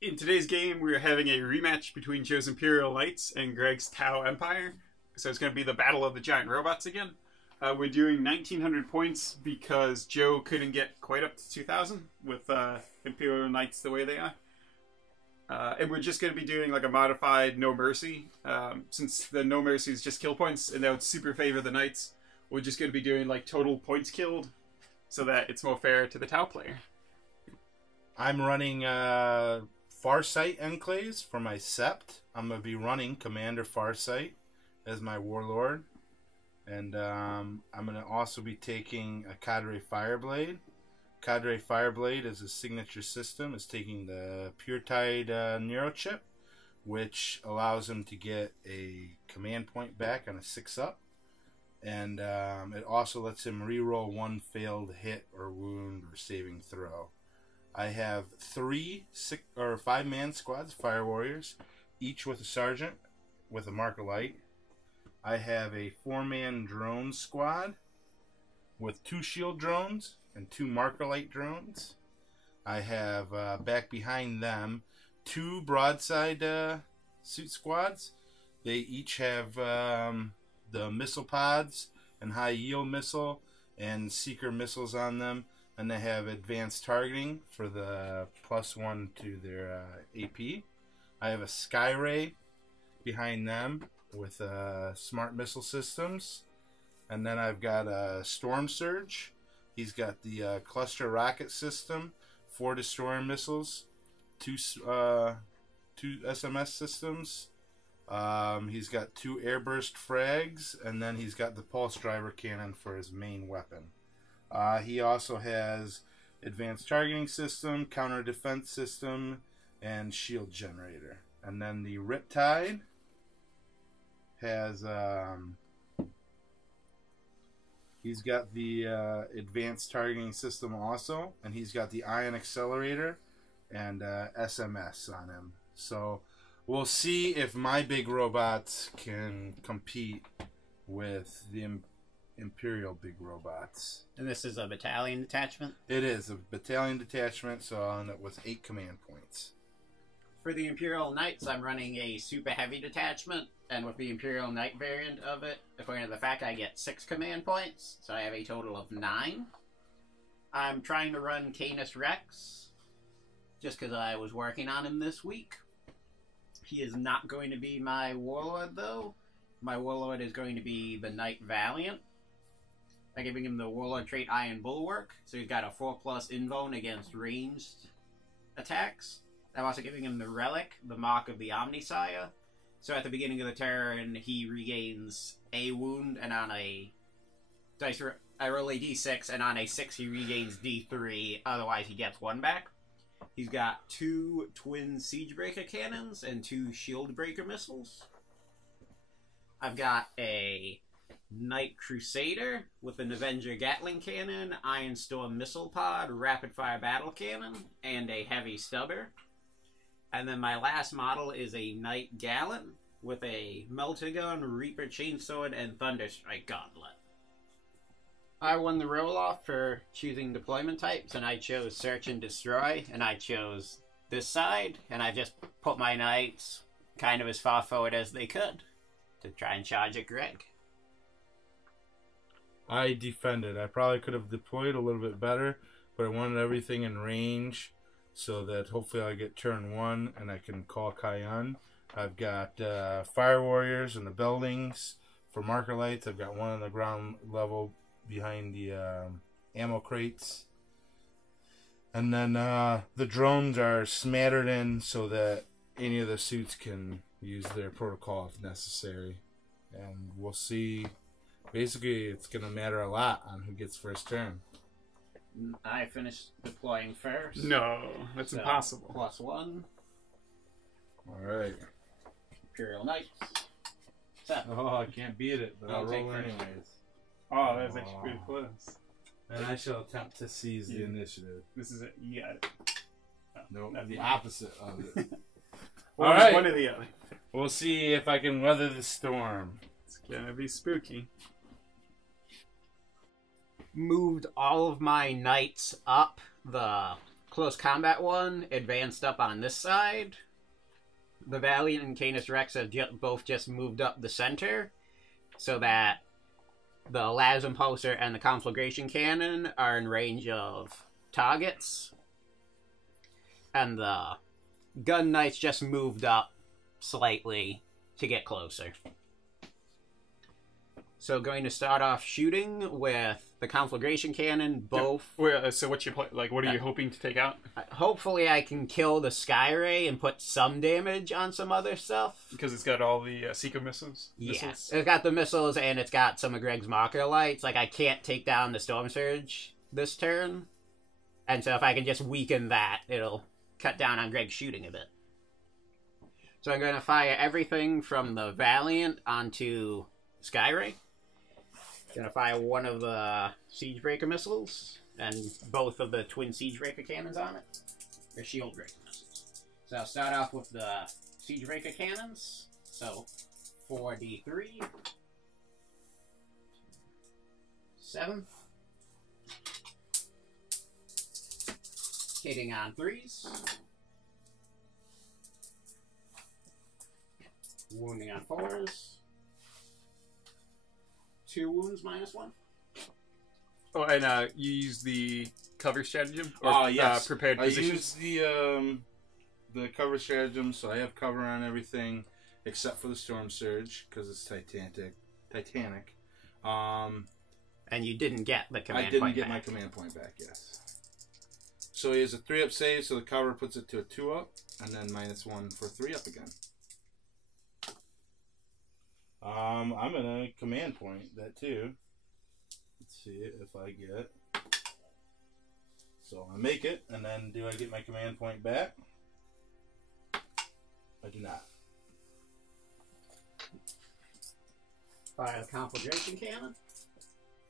In today's game, we're having a rematch between Joe's Imperial Knights and Greg's T'au Empire. So it's going to be the Battle of the Giant Robots again. We're doing 1,900 points because Joe couldn't get quite up to 2,000 with Imperial Knights the way they are. And we're just going to be doing like a modified No Mercy. Since the No Mercy is just kill points and that would super favor the Knights, we're just going to be doing like total points killed so that it's more fair to the T'au player. I'm running Farsight Enclaves for my Sept. I'm going to be running Commander Farsight as my Warlord. And I'm going to also be taking a Cadre Fireblade. Cadre Fireblade is a signature system. It's taking the Pure Tide Neurochip, which allows him to get a command point back on a 6-up. And it also lets him reroll one failed hit or wound or saving throw. I have 3 or 5-man squads, Fire Warriors, each with a sergeant with a Marker Light. I have a 4-man drone squad with 2 shield drones and 2 Marker Light drones. I have back behind them 2 broadside suit squads. They each have the missile pods and high yield missile and seeker missiles on them. And they have advanced targeting for the +1 to their AP. I have a Skyray behind them with smart missile systems. And then I've got a Storm Surge. He's got the cluster rocket system, 4 destroyer missiles, 2 SMS systems. He's got 2 airburst frags, and then he's got the pulse driver cannon for his main weapon. He also has advanced targeting system, counter defense system, and shield generator. And then the Riptide has he's got the advanced targeting system also, and he's got the ion accelerator and SMS on him. So we'll see if my big robots can compete with the Imperial big robots. And this is a battalion detachment? It is a battalion detachment, so I'll end up with 8 command points. For the Imperial Knights, I'm running a super heavy detachment, and with the Imperial Knight variant of it, according to the fact, I get 6 command points, so I have a total of 9. I'm trying to run Canis Rex, just because I was working on him this week. He is not going to be my Warlord, though. My Warlord is going to be the Knight Valiant. I'm giving him the Warlord trait Iron Bulwark, so he's got a 4+ invuln against ranged attacks. I'm also giving him the Relic, the Mark of the Omnisire. So at the beginning of the turn, he regains a wound, and on a dice, I roll a d6, and on a 6 he regains d3, otherwise he gets 1 back. He's got 2 twin Siegebreaker cannons and 2 Shieldbreaker missiles. I've got a Knight Crusader with an Avenger Gatling Cannon, Iron Storm Missile Pod, Rapid Fire Battle Cannon, and a Heavy Stubber. And then my last model is a Knight Gallant with a Meltagun, Reaper Chainsword, and Thunderstrike Gauntlet. I won the roll-off for choosing deployment types, and I chose Search and Destroy, and I chose this side, and I just put my Knights kind of as far forward as they could to try and charge at Greg. I defended. I probably could have deployed a little bit better, but I wanted everything in range so that hopefully I get turn 1 and I can call Cayenne. I've got Fire Warriors in the buildings for Marker Lights. I've got one on the ground level behind the ammo crates. And then the drones are smattered in so that any of the suits can use their protocol if necessary. And we'll see. Basically, it's going to matter a lot on who gets first turn. I finished deploying first. No, that's so impossible. +1. Alright. Imperial Knights. 7. Oh, I can't beat it, but I'll roll first. Oh, anyways. that's actually pretty close. And I shall attempt to seize the initiative. This is it. You got it. Nope, That's the fine. opposite of it. Well, All it's right. one or the other. We'll see if I can weather the storm. It's gonna be spooky. Moved all of my knights up the close combat one advanced up on this side. The Valiant and Canis Rex have both just moved up the center, so that the Las Impulsor and the Conflagration Cannon are in range of targets. And the Gun Knights just moved up slightly to get closer. So going to start off shooting with the Conflagration Cannon, both. So what's your like? What are you hoping to take out? Hopefully I can kill the Sky Ray and put some damage on some other stuff. Because it's got all the Seeker missiles? Yes. It's got the missiles and it's got some of Greg's Marker Lights. Like, I can't take down the Storm Surge this turn. And so if I can just weaken that, it'll cut down on Greg's shooting a bit. So I'm going to fire everything from the Valiant onto Sky Ray. Gonna fire one of the Siegebreaker missiles and both of the twin Siegebreaker cannons on it. They're Shield Breaker missiles. So I'll start off with the Siegebreaker cannons. So 4d3, 7, hitting on 3s, wounding on 4s. 2 wounds -1. Oh, and you use the cover stratagem? Yes. Prepared positions? I use the cover stratagem, so I have cover on everything except for the Storm Surge, because it's Titanic. And you didn't get the command point back. I didn't get my command point back, yes. So he has a 3-up save, so the cover puts it to a 2-up, and then -1 for 3-up again. I'm gonna command point that too. Let's see if I get it. So I make it, and then do I get my command point back? I do not. Fire the Conflagration Cannon.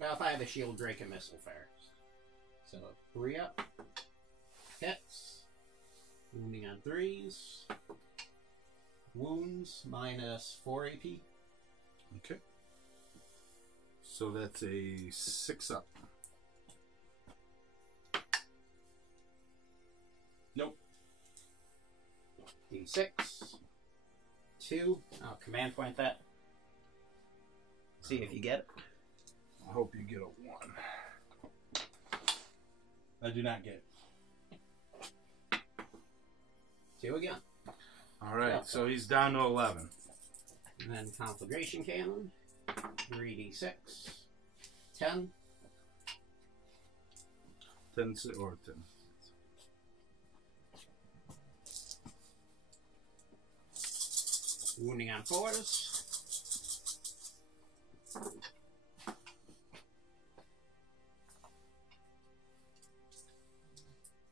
I'll fire the Shield Breaker missile first. So 3-up. Hits. Wounding on 3s. Wounds -4 AP. Okay. So that's a 6-up. Nope. D6. 2. I'll command point that. See if you get it. I hope you get a 1. I do not get it. 2 again. Alright, so he's down to 11. And then Conflagration Cannon, 3d6, 10. 10 or 10. Wounding on 4s.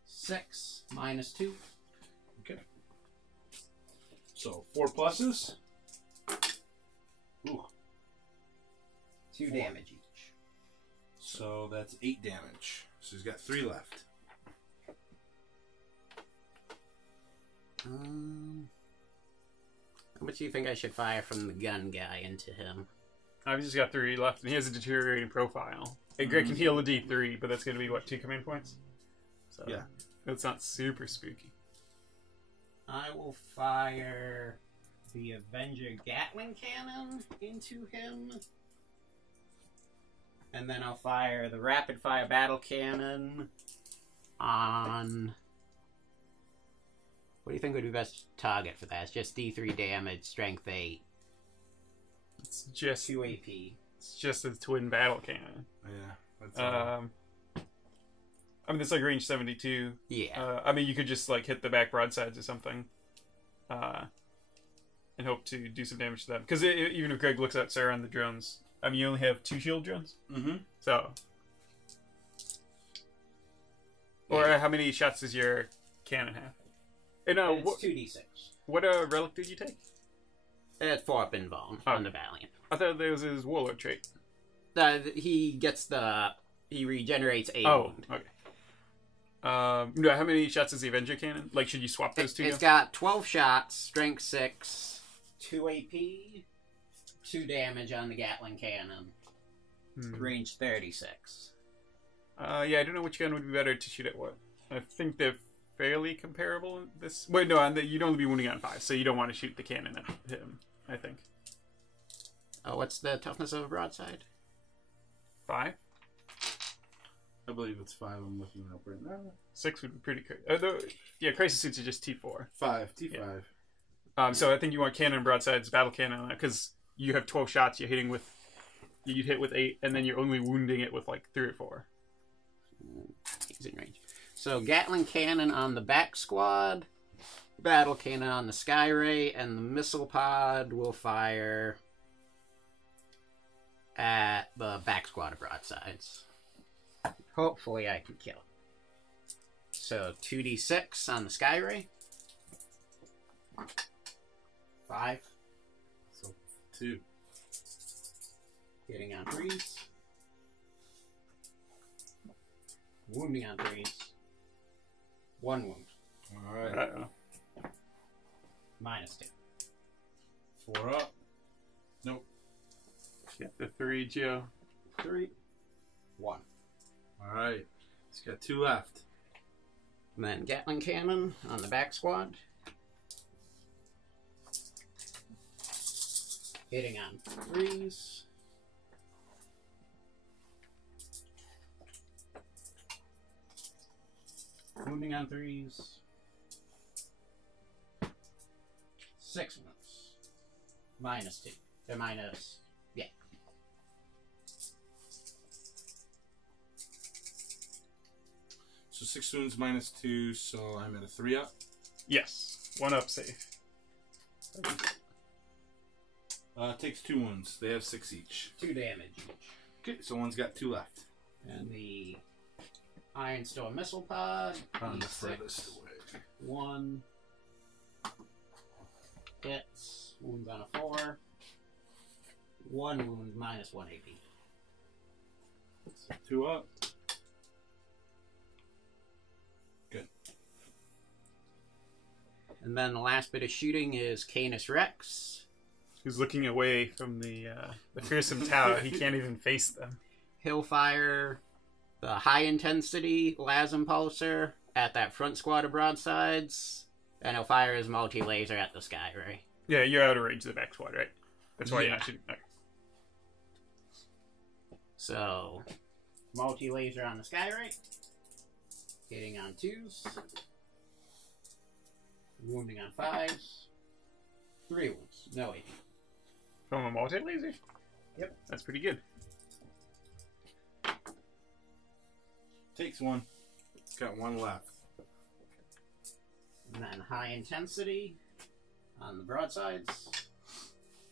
Six -2. Okay. So 4 pluses. Ooh. 2 damage each. So that's 8 damage. So he's got 3 left. How much do you think I should fire from the gun guy into him? I've just got 3 left, and he has a deteriorating profile. And Greg can heal a D3, but that's going to be, what, 2 command points? So yeah. That's not super spooky. I will fire the Avenger Gatling Cannon into him. And then I'll fire the Rapid Fire Battle Cannon on... What do you think would be best target for that? It's just D3 damage, strength 8. It's just 2 AP. It's just a twin battle cannon. Yeah. That's I mean, it's like range 72. Yeah. I mean, you could just like hit the back broadsides or something, and hope to do some damage to them. Because even if Greg looks at Sarah on the drones, I mean, you only have 2 shield drones. Mm-hmm. So, or how many shots does your cannon have? And it's 2d6. What relic did you take? It's 4-up invuln on the Valiant. I thought that was his warlord trait. He gets he regenerates a wound. Okay. No, how many shots is the Avenger cannon? Like, should you swap those two? It's got 12 shots, strength 6, 2 AP, 2 damage on the Gatling cannon. Range 36. Yeah, I don't know which gun would be better to shoot at what. I think they're fairly comparable in this. Wait, no, you'd only be wounding on 5, so you don't want to shoot the cannon at him, I think. Oh, what's the toughness of a broadside? 5? I believe it's 5. I'm looking up right now. 6 would be pretty good. Although, yeah, crisis suits are just T4. 5, T5. Yeah. So I think you want cannon and broadsides, battle cannon on that, because you have 12 shots. You'd hit with 8, and then you're only wounding it with like 3 or 4. He's in range. So Gatling cannon on the back squad, battle cannon on the Skyray, and the missile pod will fire at the back squad of broadsides. Hopefully I can kill. So 2d6 on the Skyray. 5. So 2. Hitting on 3s. Wounding on 3s. 1 wound. Alright. Uh-oh. -2. 4 up. Nope. Get the 3, Joe. 3. 1. Alright. He's got 2 left. And then Gatling cannon on the back squad. Hitting on 3s. Wounding on 3s. 6 wounds. -2. They're minus. Yeah. So 6 wounds -2, so I'm at a 3 up. Yes. 1 up safe. Takes 2 wounds. They have 6 each. 2 damage each. Okay, so one's got 2 left. And the Iron Storm missile pod. On the D6. furthest away. 1 hits. Wounds on a 4. 1 wound -1 AP. 2 up. Good. And then the last bit of shooting is Canis Rex. Who's looking away from the fearsome tower. He can't even face them. He'll fire the high intensity las impulsor at that front squad of broadsides, and he'll fire his multi laser at the Skyray. Yeah, you're out of range of the back squad, right? That's why you're Yeah. not shooting. Okay. So, multi laser on the Skyray, hitting on 2s, wounding on 5s, 3 wounds, no AP. From a multi-laser? Yep. That's pretty good. Takes 1. Got 1 left. And then high intensity on the broadsides,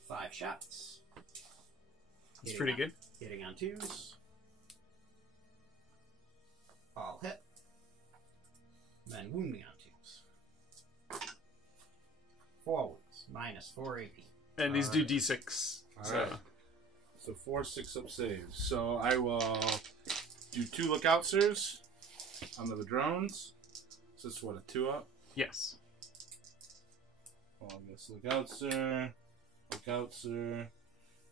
5 shots. It's pretty good. Hitting on 2s. All hit. And then wounding on 2s. 4 wounds, -4 AP. And these do D6. So. Alright. So 4 6-up saves. So I will do 2 lookout sirs onto the drones. So it's what, a 2 up? Yes. Well, I guess lookout sir,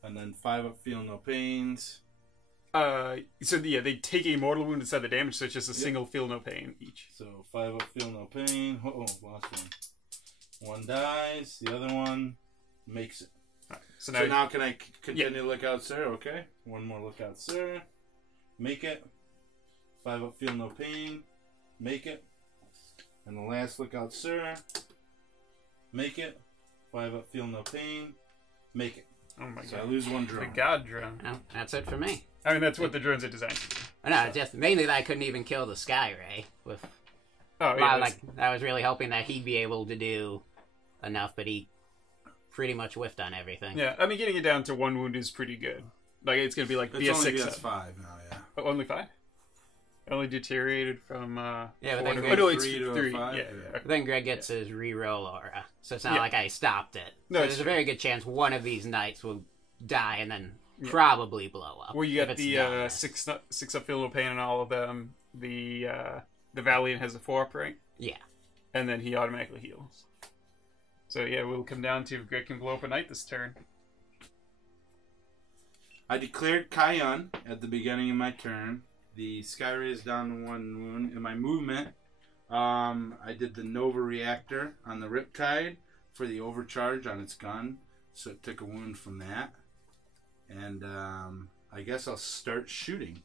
and then 5 up, feel no pains. So yeah, they take a mortal wound instead of the damage, so it's just a single feel no pain each. So 5 up, feel no pain. Oh, lost 1. 1 dies, the other one makes it. Right. So now can I continue lookout sir? Okay. 1 more lookout sir. Make it. 5 up, feel no pain. Make it. And the last lookout sir. Make it. 5 up, feel no pain. Make it. Oh my So god. I lose 1 The drone. god drone. Well, that's it for me. I mean, that's what the drones are designed to do. No, just mainly that I couldn't even kill the Skyray with. Oh, yeah. Well, like I was really hoping that he'd be able to do enough, but he pretty much whiffed on everything. Yeah, I mean, getting it down to 1 wound is pretty good. Like, it's going to be like It's only BS6. BS5 now, yeah. Oh, only 5? Only deteriorated from, Yeah, but 4 then to... Oh, no, it's 3 to a 3. 5? Yeah, Yeah. yeah. But then Greg gets his reroll aura, so it's not Yeah. like I stopped it. No, So it's there's a true. very good chance one of these knights will die and then probably blow up. Where you if got it's the done. 6 up feel no pain on all of them. The Valiant has a 4 up, right? Yeah. And then he automatically heals. So yeah, we'll come down to if Greg can blow up a knight this turn. I declared Kayan at the beginning of my turn. The Skyray is down to 1 wound, and my movement I did the Nova reactor on the Riptide for the overcharge on its gun, so it took a wound from that. And I guess I'll start shooting.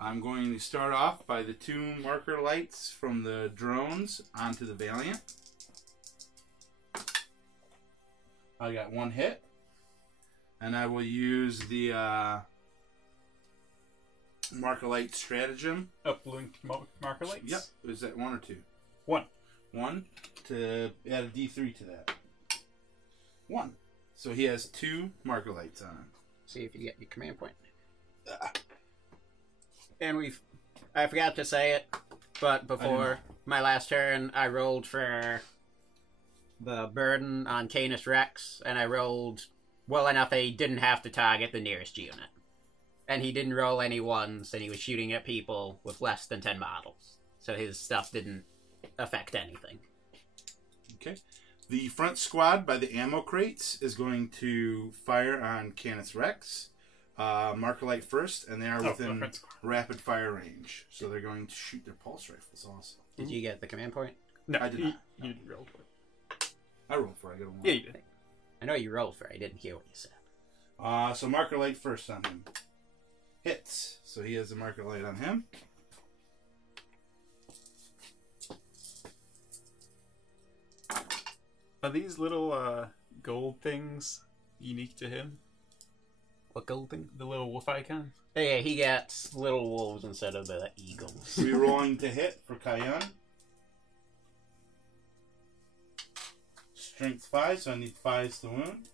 I'm going to start off by the 2 marker lights from the drones onto the Valiant. I got 1 hit. And I will use the marker light stratagem. Uplinked marker lights? Yep. Is that 1 or 2? 1. 1 to add a D3 to that. 1. So he has 2 marker lights on him. See if you get your command point. And I forgot to say it, but before my last turn, I rolled for the burden on Canis Rex, and I rolled well enough that he didn't have to target the nearest unit. And he didn't roll any 1s, and he was shooting at people with less than 10 models. So his stuff didn't affect anything. Okay. The front squad by the ammo crates is going to fire on Canis Rex. Marker light first, and they are within rapid fire range. So they're going to shoot their pulse rifles also. Did you get the command point? No, I did not. You didn't roll for it. I rolled for it. I got a 1. Yeah, you did. I know you rolled for it. I didn't hear what you said. So marker light first on him. Hits. So he has a marker light on him. Are these little gold things unique to him? What gold thing? The little wolf icon? Yeah, he gets little wolves instead of the eagles. Rerolling to hit for Cayenne. Strength 5, so I need 5s to wound.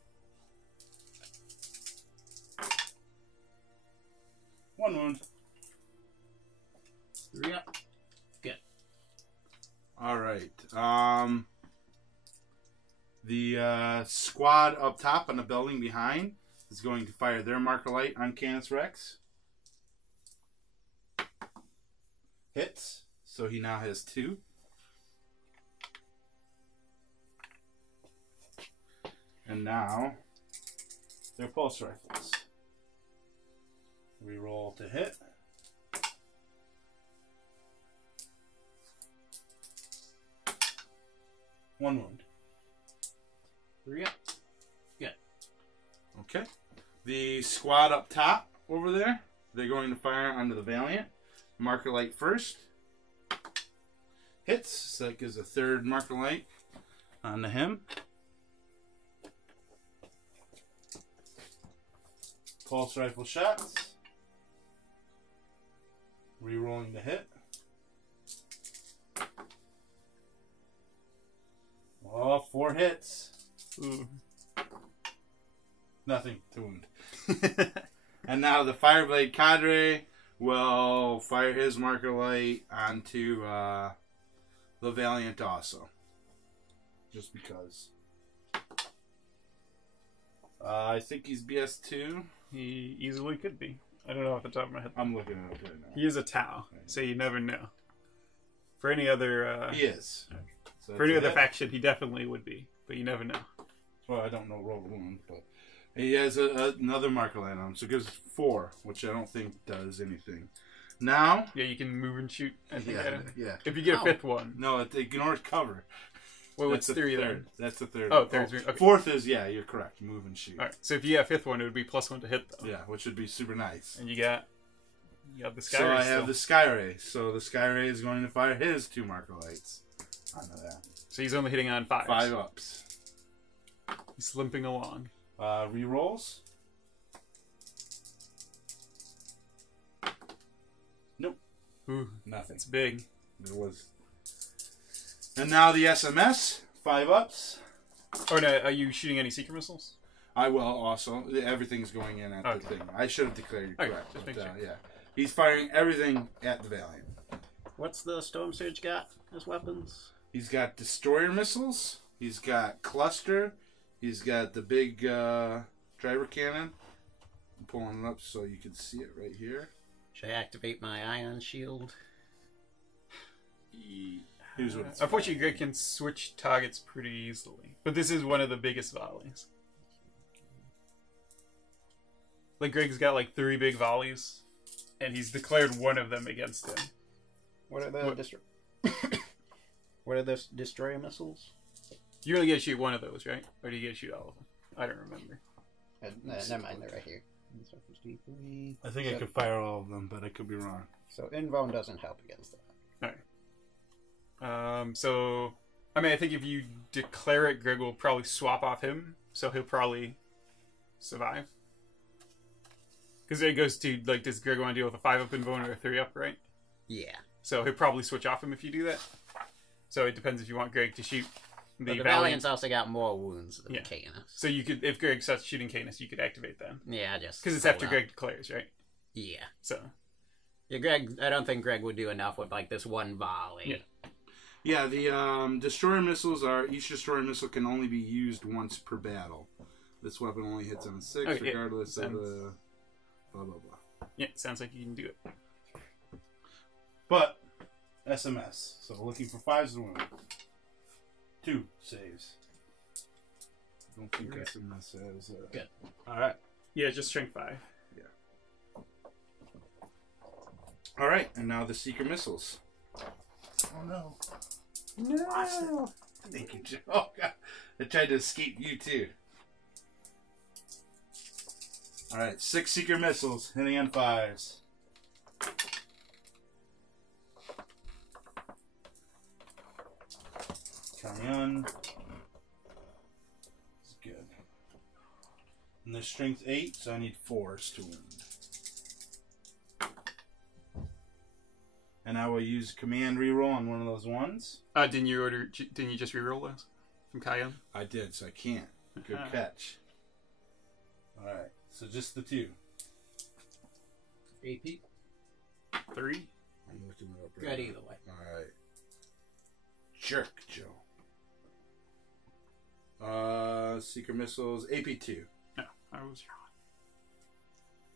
1 wound. Yep. Good. Alright. The squad up top on the building behind is going to fire their marker light on Canis Rex. Hits, so he now has 2. And now, their pulse rifles. Reroll to hit. One wound. Yep. Good. Okay. The squad up top over there, they're going to fire onto the Valiant. Marker light first. Hits, so that gives a 3rd marker light onto him. Pulse rifle shots. Rerolling the hit. Oh, 4 hits. Ooh. Nothing to wound. And now the Fireblade cadre will fire his marker light onto the Valiant also. Just because. I think he's BS2. He easily could be. I don't know off the top of my head. I'm looking at it right now. He is a T'au, so you never know. For any other... he is. So for any other faction, he definitely would be, but you never know. Well, I don't know roll wound, but he has another marker light on him, so it gives 4, which I don't think does anything. Now... Yeah, you can move and shoot. At him. Yeah. If you get a 5th one. No, it ignores cover. Well, what's 3 then? That's the 3rd. Oh, 3rd. Okay. 4th is, yeah, you're correct. Move and shoot. Alright, so if you get a 5th one, it would be +1 to hit, though. Yeah, which would be super nice. And you got the Sky So Ray I have the Sky Ray. So the Sky Ray is going to fire his 2 marker lights onto that. So he's only hitting on 5s. 5 ups. He's limping along. Rerolls. Nope. Ooh, nothing. It's big. There was. And now the SMS. 5 ups. Oh no, are you shooting any secret missiles? I will also. Everything's going in at the thing. I should have declared you correct. Just but, make sure. yeah. He's firing everything at the Valiant. What's the Storm Surge got as weapons? He's got destroyer missiles. He's got cluster. He's got the big driver cannon. I'm pulling it up so you can see it right here. Should I activate my ion shield? Here's what it's unfortunately, Greg can switch targets pretty easily. But this is one of the biggest volleys. Like, Greg's got like 3 big volleys, and he's declared one of them against him. What are the What are those destroyer missiles? You only get to shoot one of those, right? Or do you get to shoot all of them? I don't remember. Never mind, they're right here. I think I could fire all of them, but I could be wrong. So invuln doesn't help against that. Alright. So, I mean, I think if you declare it, Greg will probably swap off him, so he'll probably survive. Because it goes to, like, does Greg want to deal with a 5-up invuln or a 3-up, right? Yeah. So he'll probably switch off him if you do that. So it depends if you want Greg to shoot the Valiant's also got more wounds than Canis. So you could, if Greg starts shooting Canis, you could activate that. Yeah, just because it's after Greg declares, right? Yeah. So. Yeah, Greg. I don't think Greg would do enough with like this one volley. Yeah. The destroyer missiles are each destroyer missile can only be used once per battle. This weapon only hits on 6, regardless of the blah blah blah. Yeah, sounds like you can do it. But SMS. So looking for 5s to win. 2 saves. I don't think SMS has. Good. All right. Yeah, just strength 5. Yeah. All right, and now the seeker missiles. Oh no! No. Thank you, Joe. Oh god, I tried to escape you too. All right, 6 seeker missiles hitting on 5s. Coming. It's good. And their strength 8, so I need 4s to wound. And I will use command reroll on one of those ones. Didn't you just reroll those from Cayenne? I did, so I can't. Good catch. All right, so just the 2. AP. 3. I'm looking it up. Good either way. All right. Jerk, Joe. Seeker missiles, AP2. No, I was wrong.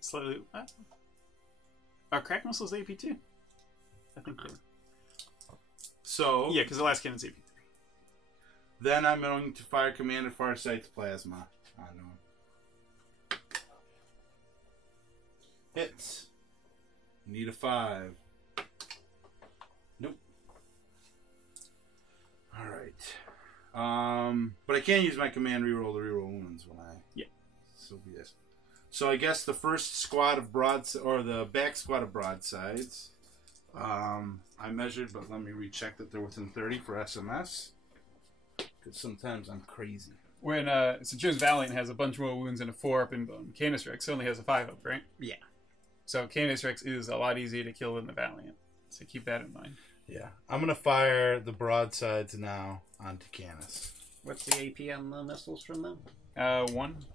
Slightly. Are crack missiles AP2? I think they were. So yeah, because the last cannon's AP3. Then I'm going to fire Commander Farsight's plasma on him. Hits. Need a 5. Nope. All right. But I can use my command reroll to reroll wounds when I. Yeah. So be it. So I guess the first squad of or the back squad of broadsides. I measured, but let me recheck that they're within 30 for SMS. Because sometimes I'm crazy. When so Joe's Valiant has a bunch more wounds and a 4-up invuln. Canis Rex only has a 5-up, right? Yeah. So Canis Rex is a lot easier to kill than the Valiant. So keep that in mind. Yeah. I'm going to fire the broadsides now onto Canis. What's the AP on the missiles from them? 1.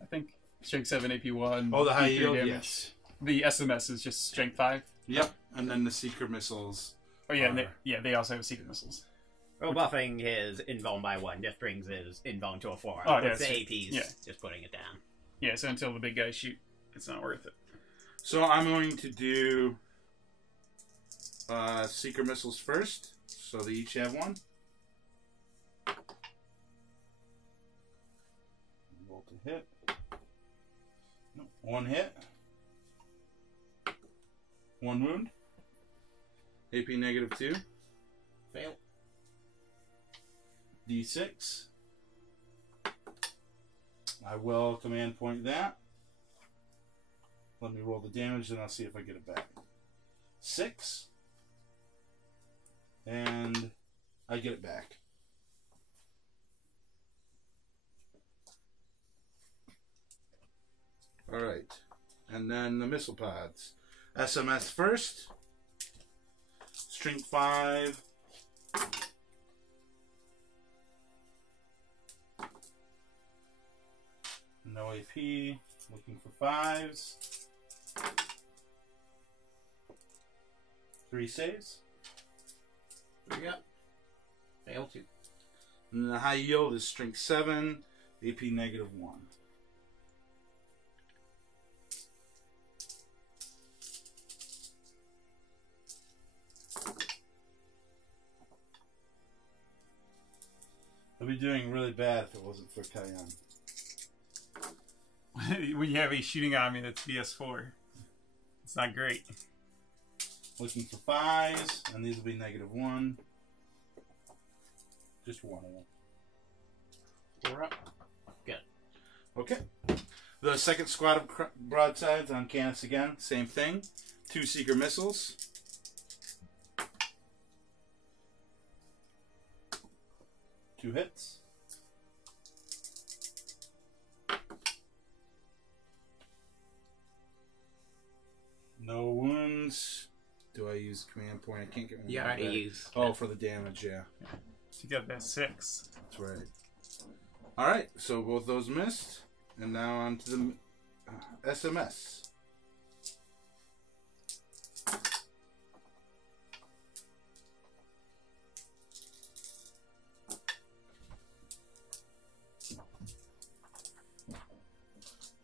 I think. Strength 7, AP 1. Oh, the high yield? damage. Yes. The SMS is just Strength 5. Yep. And then the Seeker missiles. Oh, yeah. They also have Secret Missiles. Well, buffing his invuln by 1 just brings his invuln to a 4. Oh, With the APs, just putting it down. Yeah, so until the big guys shoot, it's not worth it. So I'm going to do Seeker missiles first. So they each have 1. Roll to hit. Nope. 1 hit. 1 wound. AP -2. Fail. D6. I will command point that. Let me roll the damage, and I'll see if I get it back. 6. And I get it back. Alright. And then the missile pods. SMS first. Strength 5. No AP. Looking for 5s. 3 saves. 3 up. Fail 2. And the high yield is strength 7. AP -1. I'd be doing really bad if it wasn't for Cayenne. When you have a shooting army that's BS4, it's not great. Looking for 5s, and these will be -1. Just one of them. We're up. Good. Okay. The second squad of broadsides on Canis again. Same thing. 2 seeker missiles. Two hits. No wounds. Do I use command point? I can't get one. You already used. Oh, for the damage, yeah. So you got that 6. That's right. Alright, so both those missed. And now on to the SMS.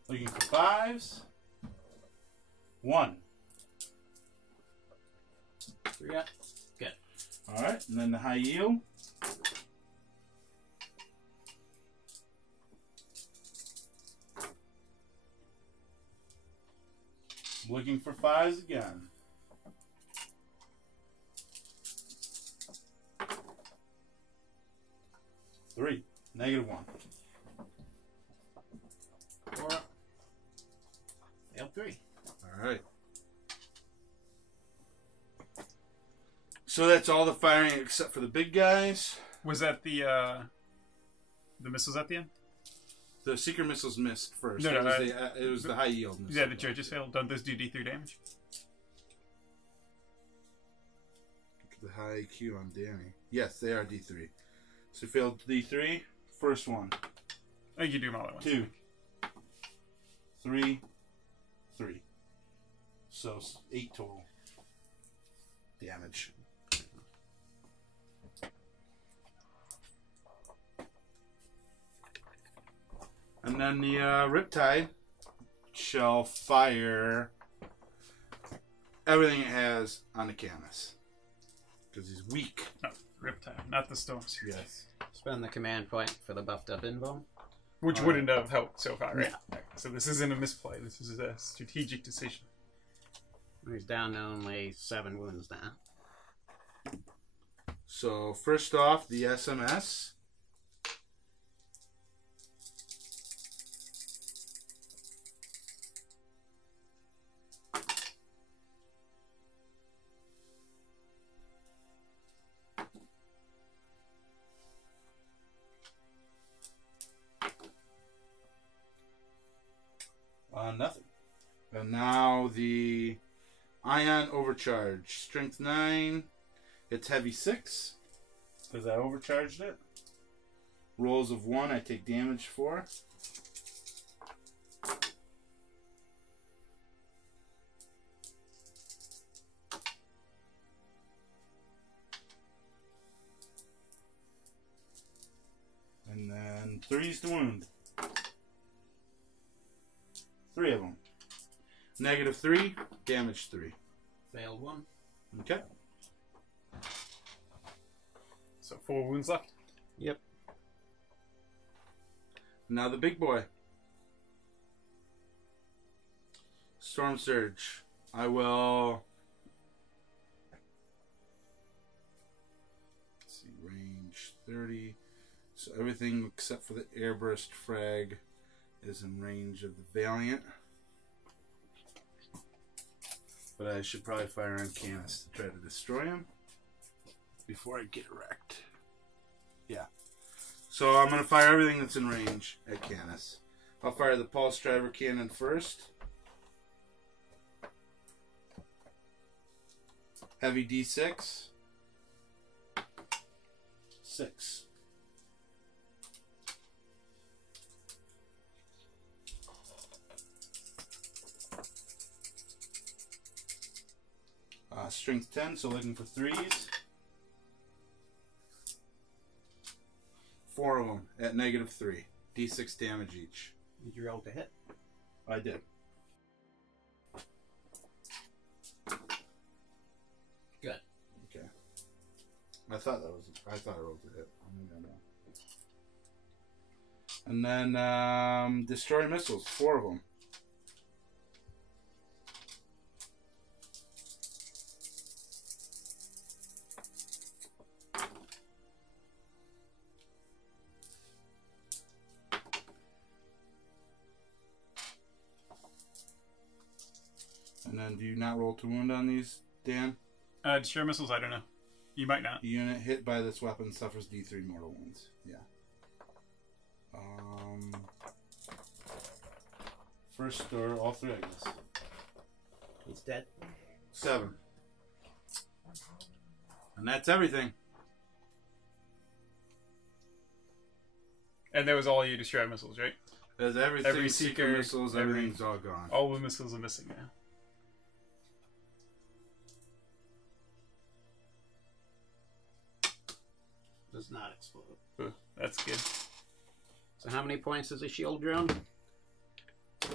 Looking for 5s. 1. 3 up. Good. Alright, and then the high yield. Looking for 5s again. Three. -1. 4 up. Failed 3. Alright. So that's all the firing except for the big guys. Was that the missiles at the end? The seeker missiles missed first. No, no, it was the high yield missile. Yeah, the judges failed. Don't those do D3 damage? The high IQ on Danny. Yes, they are D3. So failed D3. First one. Oh, you do them all at once. 2. 3. 3. So 8 total damage. And then the Riptide shall fire everything it has on the Canis. Because he's weak. No, Riptide, not the Storms. Yes. Spend the command point for the buffed up invuln. Which wouldn't have helped so far, right? Yeah. Right. So this isn't a misplay. This is a strategic decision. He's down to only 7 wounds now. So first off, the SMS. Nothing. And now the Ion Overcharge. Strength 9. It's heavy 6. Because I overcharged it. Rolls of 1, I take damage 4. And then 3's to wound. 3 of them. -3, damage 3. Failed 1. Okay. So 4 wounds left. Yep. Now the big boy. Storm Surge. I will... Let's see, range 30. So everything except for the airburst frag is in range of the Valiant. But I should probably fire on Canis to try to destroy him before I get wrecked. Yeah. So I'm going to fire everything that's in range at Canis. I'll fire the Pulse Driver Cannon first. Heavy D6. 6. Strength 10, so looking for 3s. 4 of them at -3. D6 damage each. Did you roll to hit? I did. Good. Okay. I thought I rolled a hit. And then destroy missiles, 4 of them. And then do you not roll to wound on these, Dan? Destroy missiles, I don't know. You might not. Unit hit by this weapon suffers D3 mortal wounds. Yeah. First or all three, I guess. He's dead. 7. And that's everything. And that was all you destroy missiles, right? There's everything. Every seeker seeker, missiles, everything's all gone. All the missiles are missing now. Does not explode. Ooh, that's good. So how many points is a shield drone?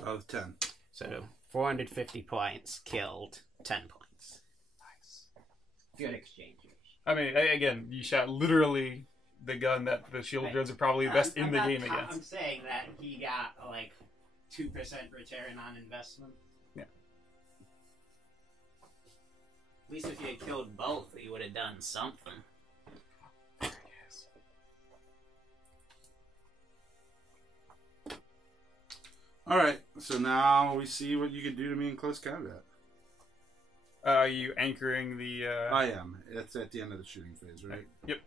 Of 10. So 450 points, killed 10 points. Nice. Good exchange. I mean, again, you shot literally the gun that the shield drones are probably the best in the game against. I'm saying that he got like 2% return on investment. Yeah. At least if you had killed both, you would have done something. Yes. Alright, so now we see what you can do to me in close combat. Are you anchoring the... I am. It's at the end of the shooting phase, right? Yep.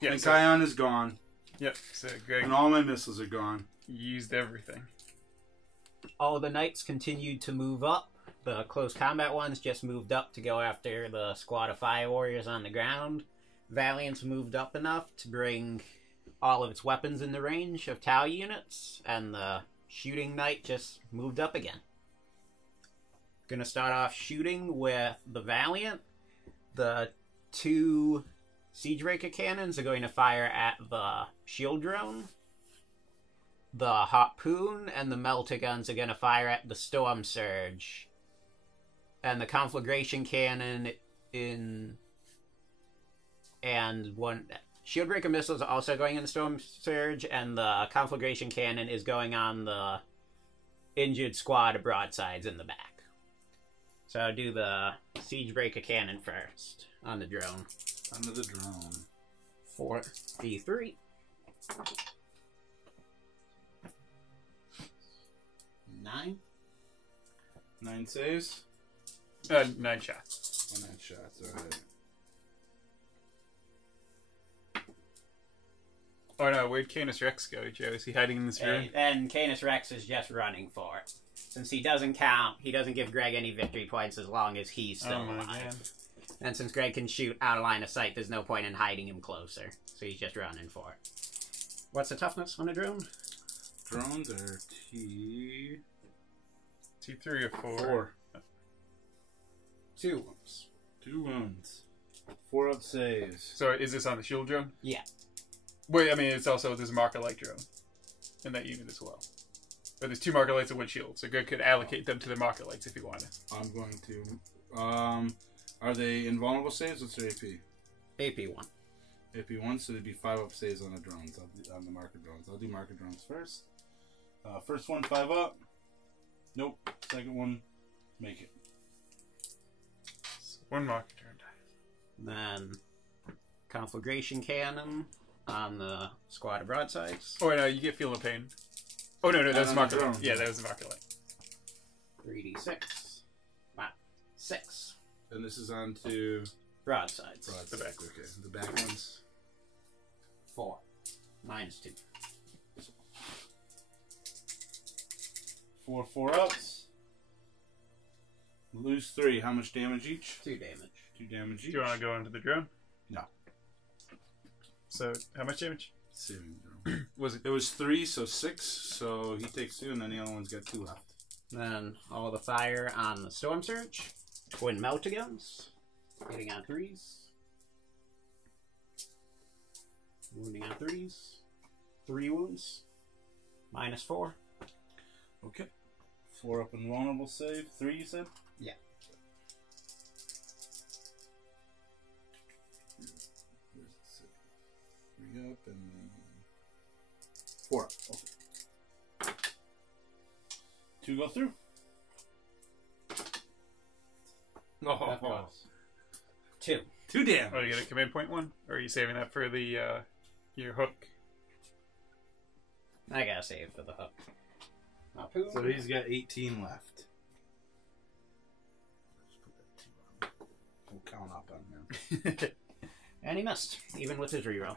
Yeah, and so, Kion is gone. Yep, so Greg And all my missiles are gone. used everything. All the knights continued to move up. The close combat ones just moved up to go after the squad of fire warriors on the ground. Valiant's moved up enough to bring all of its weapons in the range of T'au units, and the shooting knight just moved up again. Gonna start off shooting with the Valiant. The 2 Siegebreaker cannons are going to fire at the shield drone. The Harpoon and the Melter guns are going to fire at the Storm Surge. And the Conflagration cannon and one Shieldbreaker missiles are also going in the Storm Surge, and the Conflagration cannon is going on the injured squad of broadsides in the back. So I'll do the Siegebreaker cannon first on the drone. Under the drone. 4 D3. 9. 9 saves? 9 shots. 9 shots, alright. Oh no, where'd Canis Rex go, Joe? Is he hiding in this room? And Canis Rex is just running for it. Since he doesn't count, he doesn't give Greg any victory points as long as he's still alive. Man. And since Greg can shoot out of line of sight, there's no point in hiding him closer. So he's just running for it. What's the toughness on a drone? Drones are T... T3 or 4? 4. 2 wounds. 2 wounds. 4 up saves. So is this on the shield drone? Yeah. Wait, I mean, it's also, there's a marker light drone in that unit as well. But there's 2 marker lights and 1 shield, so Greg could allocate them to the marker lights if he wanted. I'm going to... are they invulnerable saves? What's their AP? AP 1. AP 1, so there'd be 5 up saves on the drones, on the marker drones. I'll do marker drones first. First one, 5 up. Nope. Second one, make it. So 1 marker turn dice. Then Conflagration cannon on the squad of broadsides. Oh, no, you get Feel No Pain. Oh, no, that was on marker the light. drone. Yeah, that was the marker light. 3d6. Wow. 6. And this is on to... Broadsides. The back. Okay, the back ones. 4. Minus 2. 4 ups. Lose 3. How much damage each? 2 damage. 2 damage Do each. you want to go into the drone? No. So, how much damage? Saving throw. Was it? It was 3, so 6. So he takes 2, and then the other one's got 2 left. Then all the fire on the Storm Surge. Twin Melter guns. Hitting on 3s. Wounding on 3s. 3 wounds. Minus 4. Okay. 4 up and vulnerable save. 3, you said? Yeah. Where's the save? 3 up and 4 up. Okay. 2 go through. Of course. 2. 2 damage. Oh, you get a command point 1? Or are you saving that for the, your hook? I gotta save for the hook. Harpoon. So he's got 18 left. will count up on him. And he missed, even with his reroll.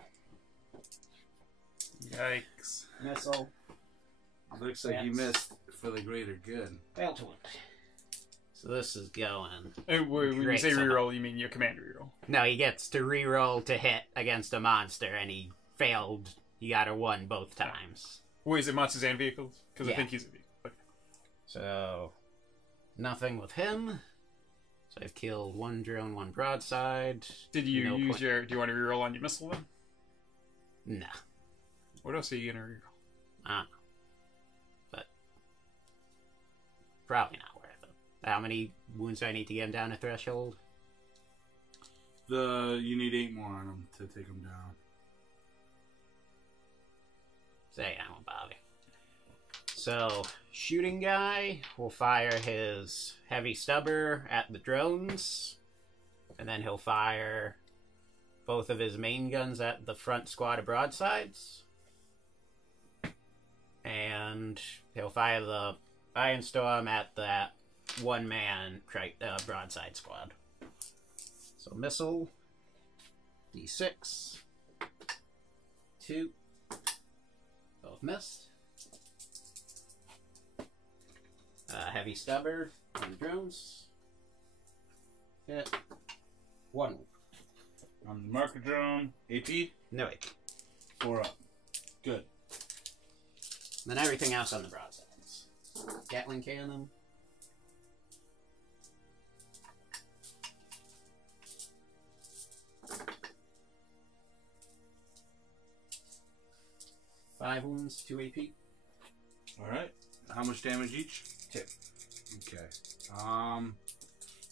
Yikes. Missile. Looks like he missed for the greater good. Fail to it. So this is going. When you great say so reroll, you mean your commander reroll? No, he gets to reroll to hit against a monster, and he failed. He got a 1 both times. Wait, is it monsters and vehicles? Because I Yeah. think he's a vehicle. Okay. So, nothing with him. So I've killed 1 drone, 1 broadside. Did you No use point. your... Do you want to reroll on your missile then? Nah. What else are you going to reroll? But probably not worth it. How many wounds do I need to get him down a threshold? You need 8 more on him to take him down. Say I won't bother. So, shooting guy will fire his heavy stubber at the drones, and then he'll fire both of his main guns at the front squad of broadsides. And he'll fire the Iron Storm at that one-man broadside squad. So missile, D6, 2, both missed. Heavy stubber on the drones. Hit. 1. On the marker drone, AP, No AP. 4 up. Good. Then everything else on the broadsides. Gatling cannon. Five wounds, 2 AP. Alright. How much damage each? 2. Okay. I'm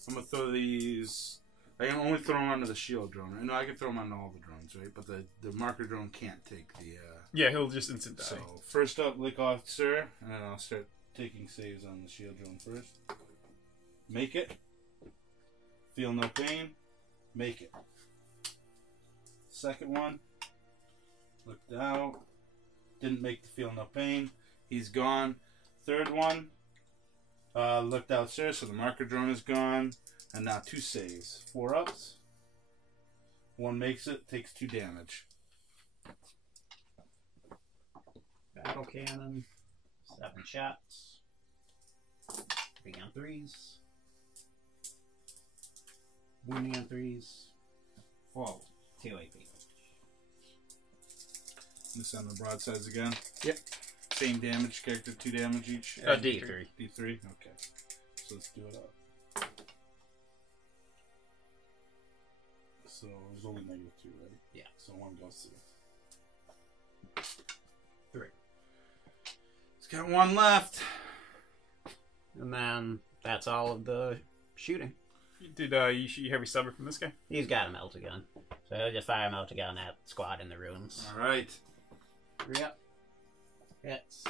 gonna throw these. I can only throw them onto the shield drone. No, I can throw them onto all the drones, right? But the marker drone can't take the. Yeah, he'll just instant die. So first up, Lick Officer, and then I'll start taking saves on the shield drone first. Make it. Feel no pain. Make it. Second one. Looked out. Didn't make the feel no pain. He's gone. Third one. Looked out, sir. So the marker drone is gone. And now 2 saves. 4 ups. 1 makes it. Takes 2 damage. Battle cannon. 7 shots. 3 on 3s. Wounding on 3s. 4. 2 AP. This on the broadsides again. Yep. Same damage character, 2 damage each. D3. D3? Okay. So let's do it up. So there's only -2, right? Yeah. So 1 goes through. 3. He's got 1 left. And then that's all of the shooting. Did you shoot your heavy stubber from this guy? He's got a meltagun. So he'll just fire a meltagun at the squad in the ruins. Alright. 3 up. Hits.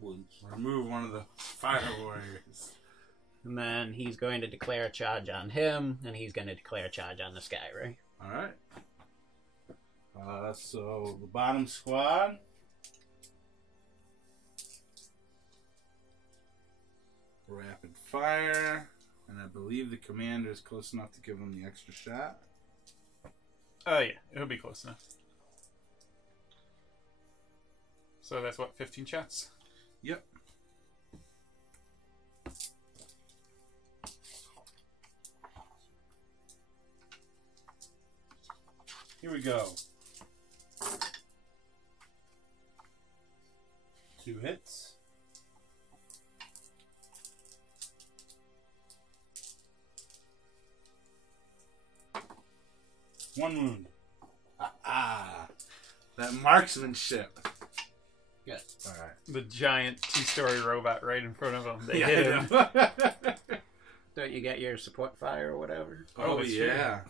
Wounds. Remove one of the fire warriors. And then he's going to declare a charge on him, and he's going to declare a charge on this guy, right? Alright. So the bottom squad. Rapid fire. And I believe the commander is close enough to give him the extra shot. Yeah, it'll be close enough. So that's what, 15 shots? Yep. Here we go. 2 hits. One wound. That marksmanship. Good. All right. The giant 2-story robot right in front of him. They Yeah, hit I him. know. Don't you get your support fire or whatever? Oh, that's yeah.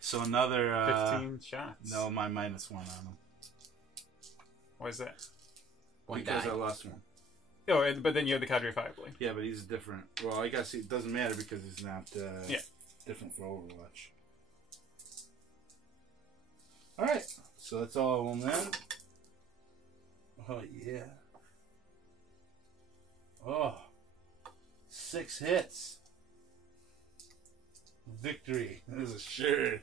So another 15 shots. No, my -1 on him. Why is that? One Because die. I lost 1. Oh, but then you have the Cadre Fireblade. Yeah, but he's different. Well, I guess it doesn't matter because he's not Yeah. different for Overwatch. Alright, so that's all of them then. Oh, yeah. Oh, 6 hits. Victory is assured.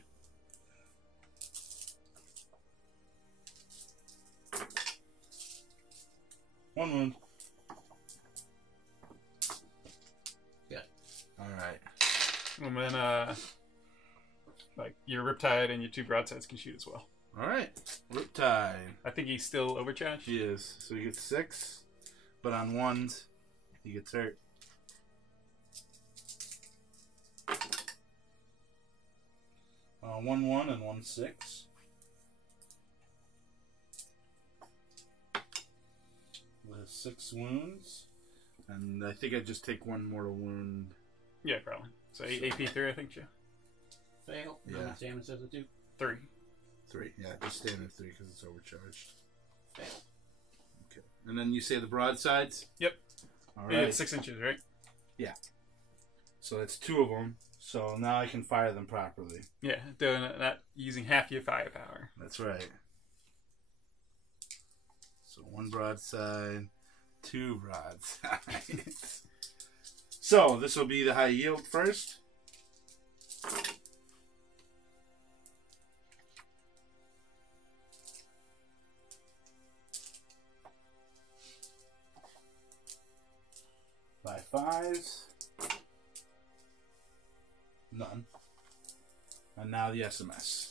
One wound. Yeah. Alright. And then, like, your Riptide and your 2 broadsides can shoot as well. Alright. Riptide. I think he's still overcharged. He is. So he gets 6. But on 1s, he gets hurt. One 1 and 1 6. With 6 wounds. And I think I just take 1 mortal wound. Yeah, probably. So AP3, I think, Joe. Fail. Yeah. How much damage does it do? 3. 3. Yeah, just standard 3 because it's overcharged. Fail. Okay. And then you say the broadsides? Yep. Alright. It's 6 inches, right? Yeah. So that's 2 of them. So now I can fire them properly. Yeah, doing not using half your firepower. That's right. So 1 broadside, 2 broadsides. So this will be the high yield first. By 5s. None. And now the SMS.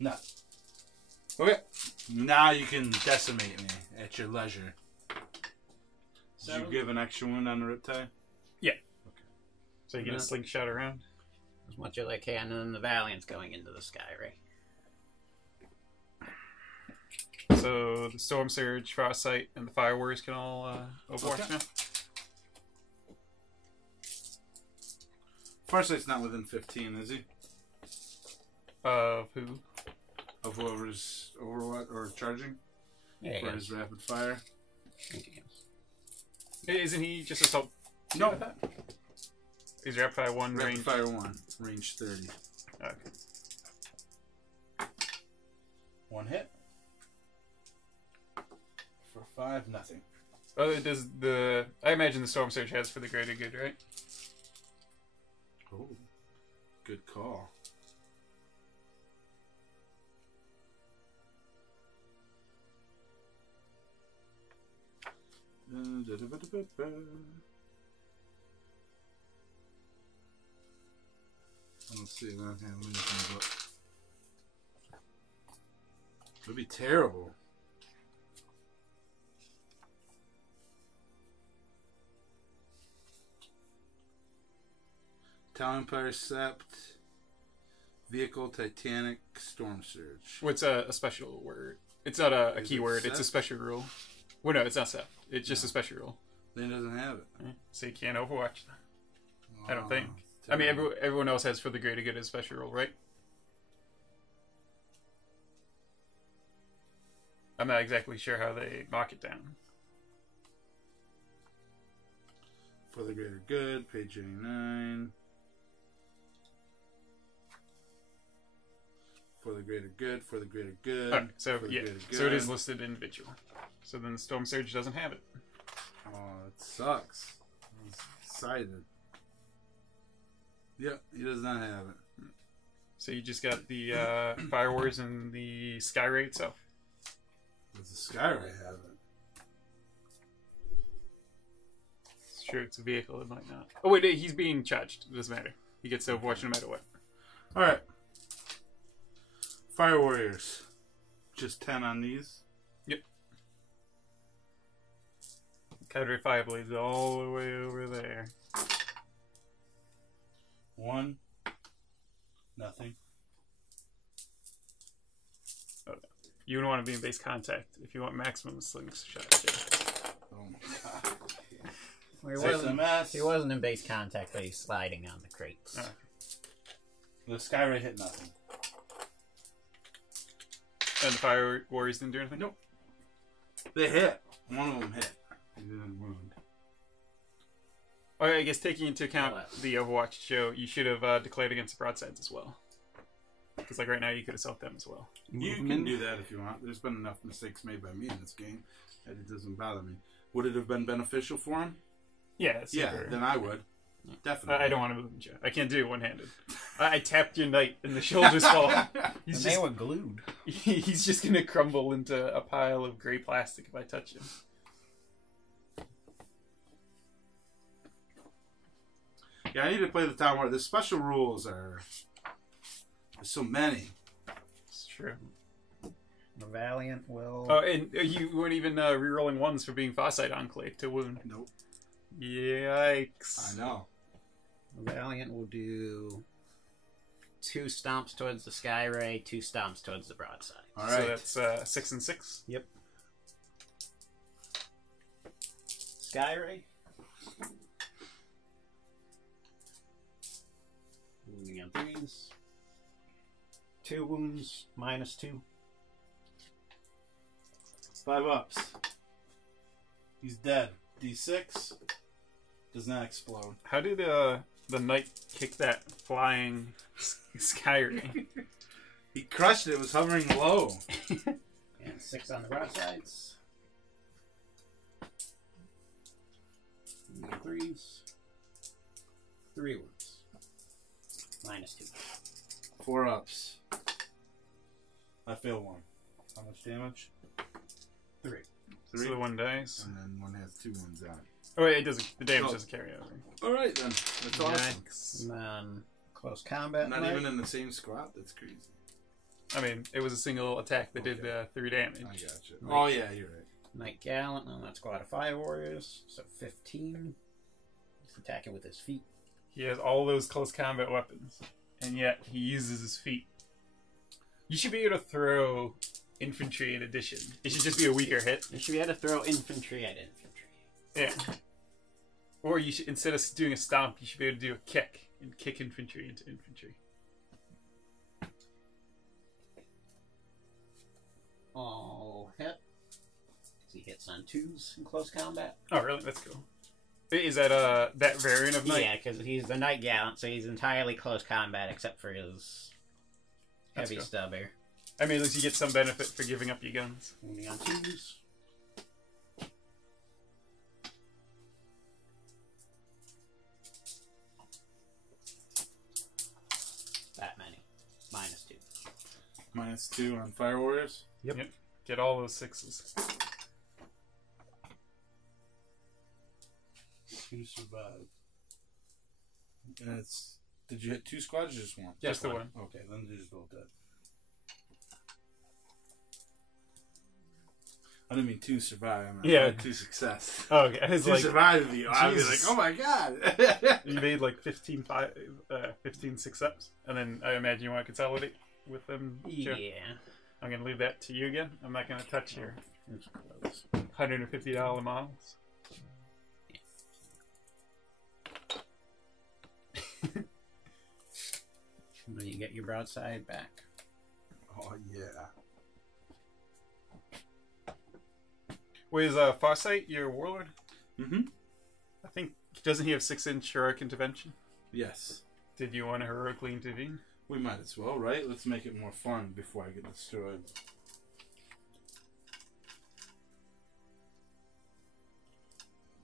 None. Okay. Now you can decimate me at your leisure. Did you give an extra wound on the Riptide? Yeah. Okay. So you get a slingshot around? As much as I can, and then the Valiant's going into the sky, right? So the Storm Surge, Farsight, and the Fire Warriors can all overwatch Okay. now? Farsight's not within 15, is he? Of who? Of whoever's overwatch or charging Yeah, for his rapid fire. Isn't he just assault? No. He's rapid fire 1 Rapid range. fire 1, range 30. Okay. 1 hit. For 5, nothing. Does the... I imagine the Storm Surge has for the greater good, right? Oh, good call. Let's see, I don't have anything but... It would be terrible. T'au and Imperial Sept, Vehicle, Titanic, Storm Surge. What's a special word? It's not a Is keyword, it it's a Sept? special rule. Well, no, it's not Seth. It's just a special rule. Then it doesn't have it. Right? So you can't overwatch. I don't Oh, think. it's I mean, terrible. everyone else has for the greater good as a special rule, right? I'm not exactly sure how they mark it down. For the greater good, page 89. For the greater good, for the greater good. Alright, so for the yeah, greater so it is good. listed individual. So then the Storm Surge doesn't have it. Oh, it sucks. I was excited. Yep, he does not have it. So you just got the Fire Wars and the Sky Ray itself. Does the Skyray have it? It's true, it's a vehicle, it might not. Oh wait, he's being charged. It doesn't matter. He gets to overwatch no matter what. Alright. Fire Warriors. Just 10 on these. Yep. Cadre Fire Blades all the way over there. 1. Nothing. You would want to be in base contact if you want maximum slingshot. Oh my god. Well, he wasn't in base contact, but he's sliding on the crates. Okay. The Skyray hit nothing. And the Fire Warriors didn't do anything? Nope. They hit. One of them hit. He didn't wound. Oh, I guess taking into account the Overwatch show, you should have declared against the broadsides as well. Because like right now, you could assault them as well. You can do that if you want. There's been enough mistakes made by me in this game that it doesn't bother me. Would it have been beneficial for him? Yeah. Yeah, then I would. Definitely. I don't want to move him, Joe. I can't do it one-handed. I tapped your knight and the shoulders fall. They were glued. He's just going to crumble into a pile of gray plastic if I touch him. Yeah, I need to play the town where the special rules are... There's so many. It's true. The Valiant will... Oh, and you weren't even rerolling ones for being Farsight Enclave to wound. Nope. Yikes. I know. The Valiant will do... 2 stomps towards the Sky Ray, 2 stomps towards the broadside. All right. So that's 6 and 6. Yep. Sky Ray. Wounding on 3s. 2 wounds, -2. 5 ups. He's dead. D6 does not explode. How did the knight kick that flying sky ray? He crushed it. It was hovering low. And 6 on the broadsides. Wounding on 3s. 3 wounds. -2. 4 ups. I fail 1. How much damage? 3. So the one dies. And then 1 has 2 ones on it. Oh wait, it doesn't. The damage doesn't carry over. Alright then. That's awesome. And then close combat. Not knight. even in the same squad? That's crazy. I mean, it was a single attack that did 3 damage. I gotcha. Oh yeah, you're right. Knight Gallant on that squad of 5 warriors. So 15. He's attacking with his feet. He has all those close combat weapons, and yet he uses his feet. You should be able to throw infantry in addition. It should just be a weaker hit. You should be able to throw infantry at infantry. Yeah. Or you should, instead of doing a stomp, you should be able to do a kick and kick infantry into infantry. All hit. He hits on 2s in close combat. Oh, really? That's cool. Is that that variant of knight? Yeah, because he's the Knight Gallant, so he's entirely close combat except for his heavy cool. stubber. I mean, at least you get some benefit for giving up your guns. Wounding on 2s. That many. -2. -2 on Fire Warriors. Yep. Get all those 6s. 2 survive. And it's... Did you hit 2 squads or just 1? Just the one. Okay, then they're just both dead. I didn't mean 2 survive. I meant Yeah. 2 success. Oh, okay. It's 2 like survive would be... I'd be like, Jesus. oh my god! you made like 15 6-ups, and then I imagine you want to consolidate with them. Joe. Yeah. I'm gonna leave that to you again. I'm not gonna touch your It's close. $150 models. And then you get your broadside back. Oh yeah. Wait, is Farsight your warlord? Mm-hmm. I think, doesn't he have 6-inch heroic intervention? Yes. Did you want to heroically intervene? We might as well, right? Let's make it more fun before I get destroyed.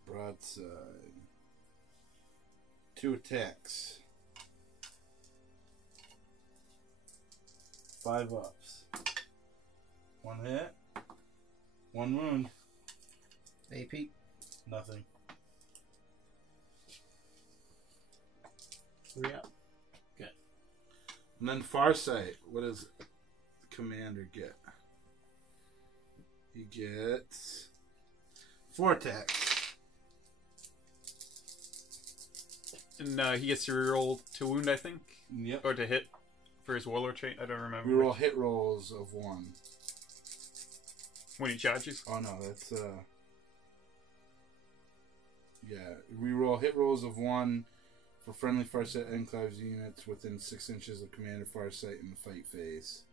Broadside. 2 attacks. 5 ups. 1 hit. 1 wound. AP. Nothing. 3 up. And then Farsight. What does the commander get? He gets 4 attacks. And he gets to reroll to wound, I think? Yep. Or to hit for his warlord trait? I don't remember. We roll hit rolls of 1. When he charges? Oh no, that's yeah. We roll hit rolls of 1 for friendly Farsight Enclaves units within 6 inches of Commander Farsight in the fight phase,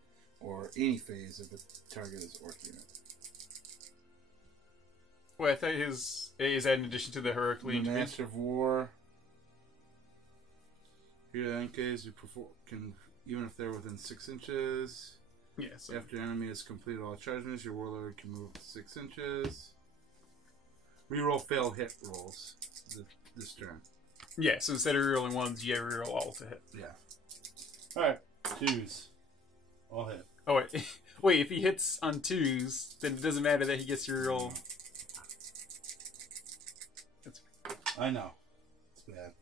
or any phase if the target is Orc unit. Well, I thought is that in addition to the heroically The intervene? Master of War. Here, the Enclaves can even if they're within 6 inches. Yeah. So After enemy has completed all charges, your warlord can move 6 inches. Reroll fail hit rolls this turn. yeah. So instead of rerolling ones, you reroll all to hit. Yeah. Alright. 2s. All hit. Oh wait, wait. If he hits on 2s, then it doesn't matter that he gets to reroll. I know. It's bad.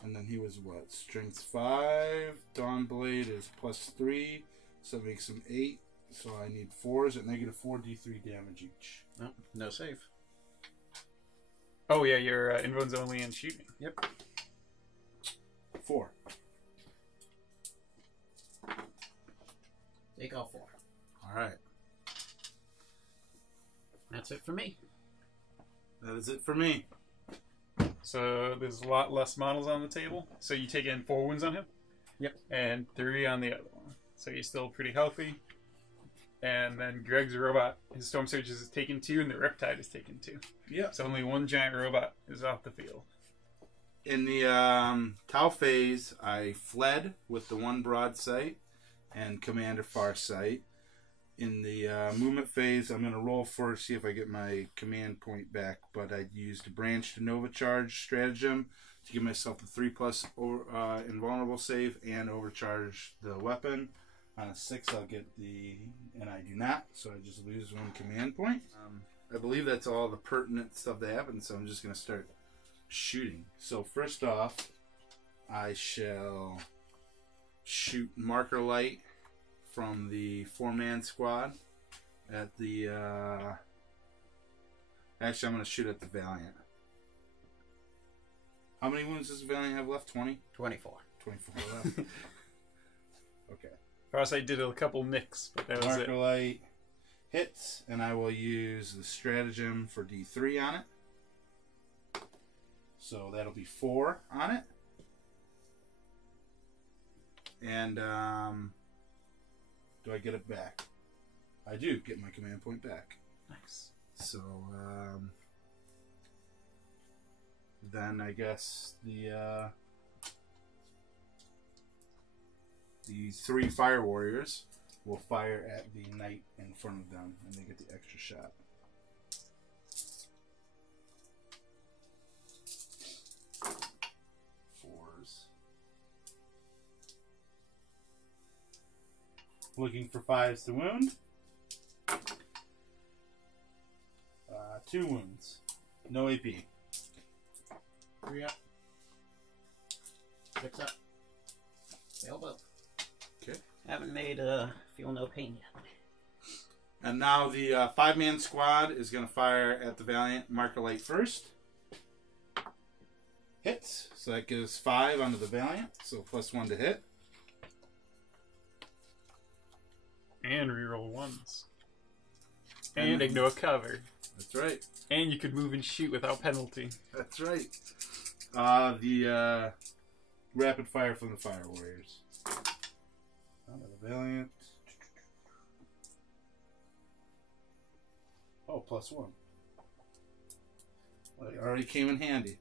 And then he was what? Strength 5. Dawnblade is +3. So that makes him 8. So I need 4s at -4 D3 damage each. No, no save. Oh yeah, you're invones only and shooting. Yep. 4. Take all 4. Alright. That's it for me. That is it for me. So there's a lot less models on the table. So you take in 4 wounds on him. Yep. And 3 on the other one. So he's still pretty healthy. And then Greg's robot, his Storm Surges is taken 2, and the Riptide is taken 2. Yep. So only 1 giant robot is off the field. In the T'au phase, I fled with the 1 broadside and Commander Farsight. In the movement phase, I'm going to roll first, see if I get my command point back, but I used a Branch to Nova Charge stratagem to give myself a 3+ invulnerable save and overcharge the weapon. On a 6, I'll get and I do not, so I just lose 1 command point. I believe that's all the pertinent stuff that happened, so I'm just going to start shooting. So first off, I shall shoot Marker Light from the 4-man squad at the actually I'm going to shoot at the Valiant. How many wounds does the Valiant have left? 20? 24. 24 left. Okay. Farsight did a couple nicks, but that was Marker it. Light hits, and I will use the stratagem for D3 on it. So that'll be 4 on it. And do I get it back? I do get my command point back. Nice. So then I guess the 3 fire warriors will fire at the knight in front of them, and they get the extra shot. Looking for 5s to wound. 2 wounds. No AP. 3 up. 6 up. Fail both. Okay. Haven't made feel no pain yet. And now the 5-man squad is going to fire at the Valiant. Marker Light first. Hits. So that gives 5 onto the Valiant. So +1 to hit. And reroll 1s. And ignore cover. That's right. And you could move and shoot without penalty. That's right. The rapid fire from the fire warriors. Onto the Valiant. Oh, +1. Well, it already came in handy.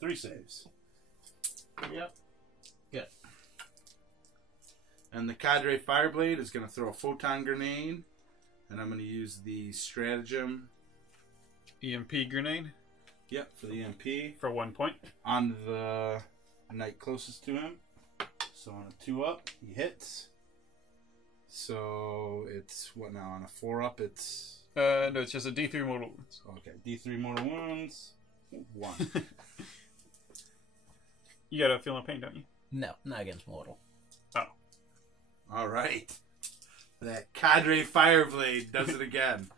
3 saves. Yep. Good. And the Cadre Fireblade is going to throw a photon grenade. And I'm going to use the stratagem. EMP grenade Yep, for the MP. for 1 point. On the knight closest to him. So on a 2 up, he hits. So it's, what now? On a 4 up, it's... No, it's just a D3 mortal wounds. Okay, D3 mortal wounds. 1. You got a feel no pain, don't you? No, not against mortal. Oh. All right. That Cadre Fireblade does it again.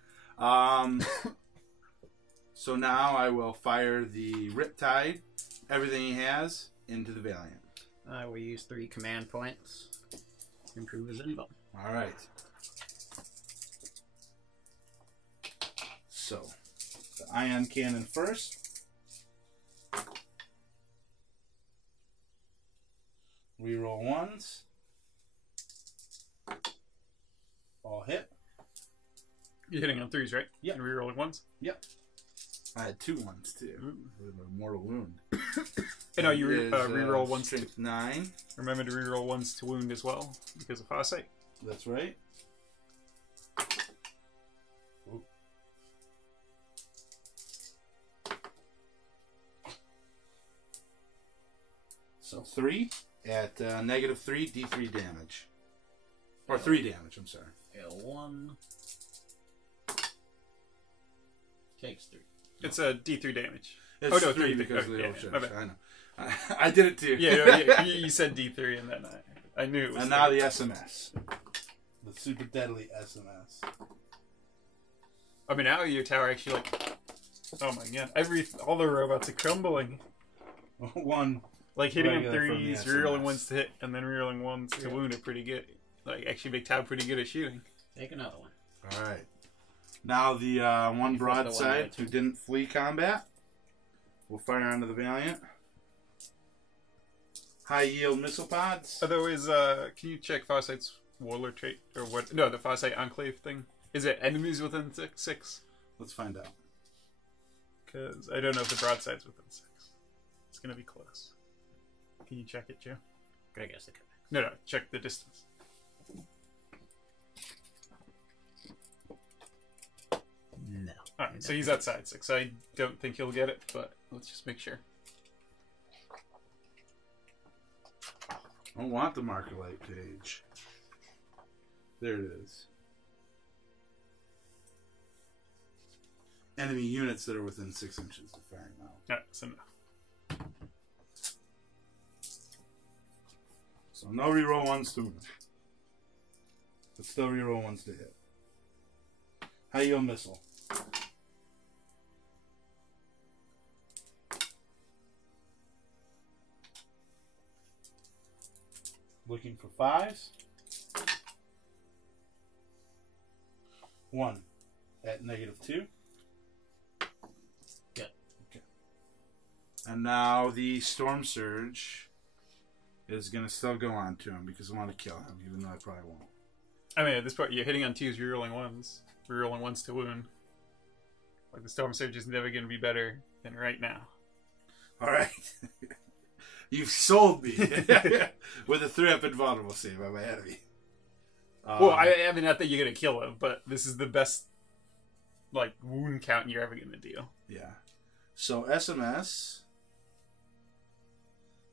So now I will fire the Riptide, everything he has, into the Valiant. I will use 3 command points to improve his invul. All right. So, the ion cannon first. Reroll 1s. All hit. You're hitting on 3s, right? Yep. And rerolling 1s? Yep. I had 2 ones too. With a mortal wound. And no, you Is, reroll ones. Strength 9. Remember to reroll ones to wound as well because of Farsight. That's right. Ooh. So 3 at -3, D3 damage. Or 3 damage, I'm sorry. L1. Takes 3. It's a D3 damage. It's Oh, no, 3 three, because of the yeah, old my change. bad. I know. I did it too. Yeah, you said D3 and then I knew it was. And now the SMS. The super deadly SMS. I mean, now your tower actually like. Oh my god! All the robots are crumbling. 1. Like hitting on Regular from the 3s, rerolling SMS. ones to hit, and then rerolling ones to wound are pretty good. Like actually make tower pretty good at shooting. Take another one. Alright. Now the one You flipped the broadside one who didn't flee combat will fire onto the Valiant. High yield missile pods. Otherwise, can you check Farsight's Warlord trait or what? No, the Farsight Enclave thing. Is it enemies within 6? Let's find out. Because I don't know if the broadside's within 6. It's gonna be close. Can you check it, Joe? I guess I could. No, check the distance. No. Alright, so he's outside 6. I don't think he'll get it, but let's just make sure. I don't want the marker light page. There it is. Enemy units that are within 6 inches of firing now. Alright, so no. So no reroll ones to wound. But still reroll ones to hit. High yield missile. Looking for 5s. 1 at -2. Good. Okay. And now the Storm Surge is going to still go on to him because I want to kill him, even though I probably won't. I mean, at this point, you're hitting on 2s, rerolling 1s. Rerolling 1s to wound. Like, the Storm Surge is never going to be better than right now. Alright. You've sold me with a 3-up invulnerable save on my enemy. Well, I mean, not that you're going to kill him, but this is the best, like, wound count you're ever going to deal. Yeah. So SMS,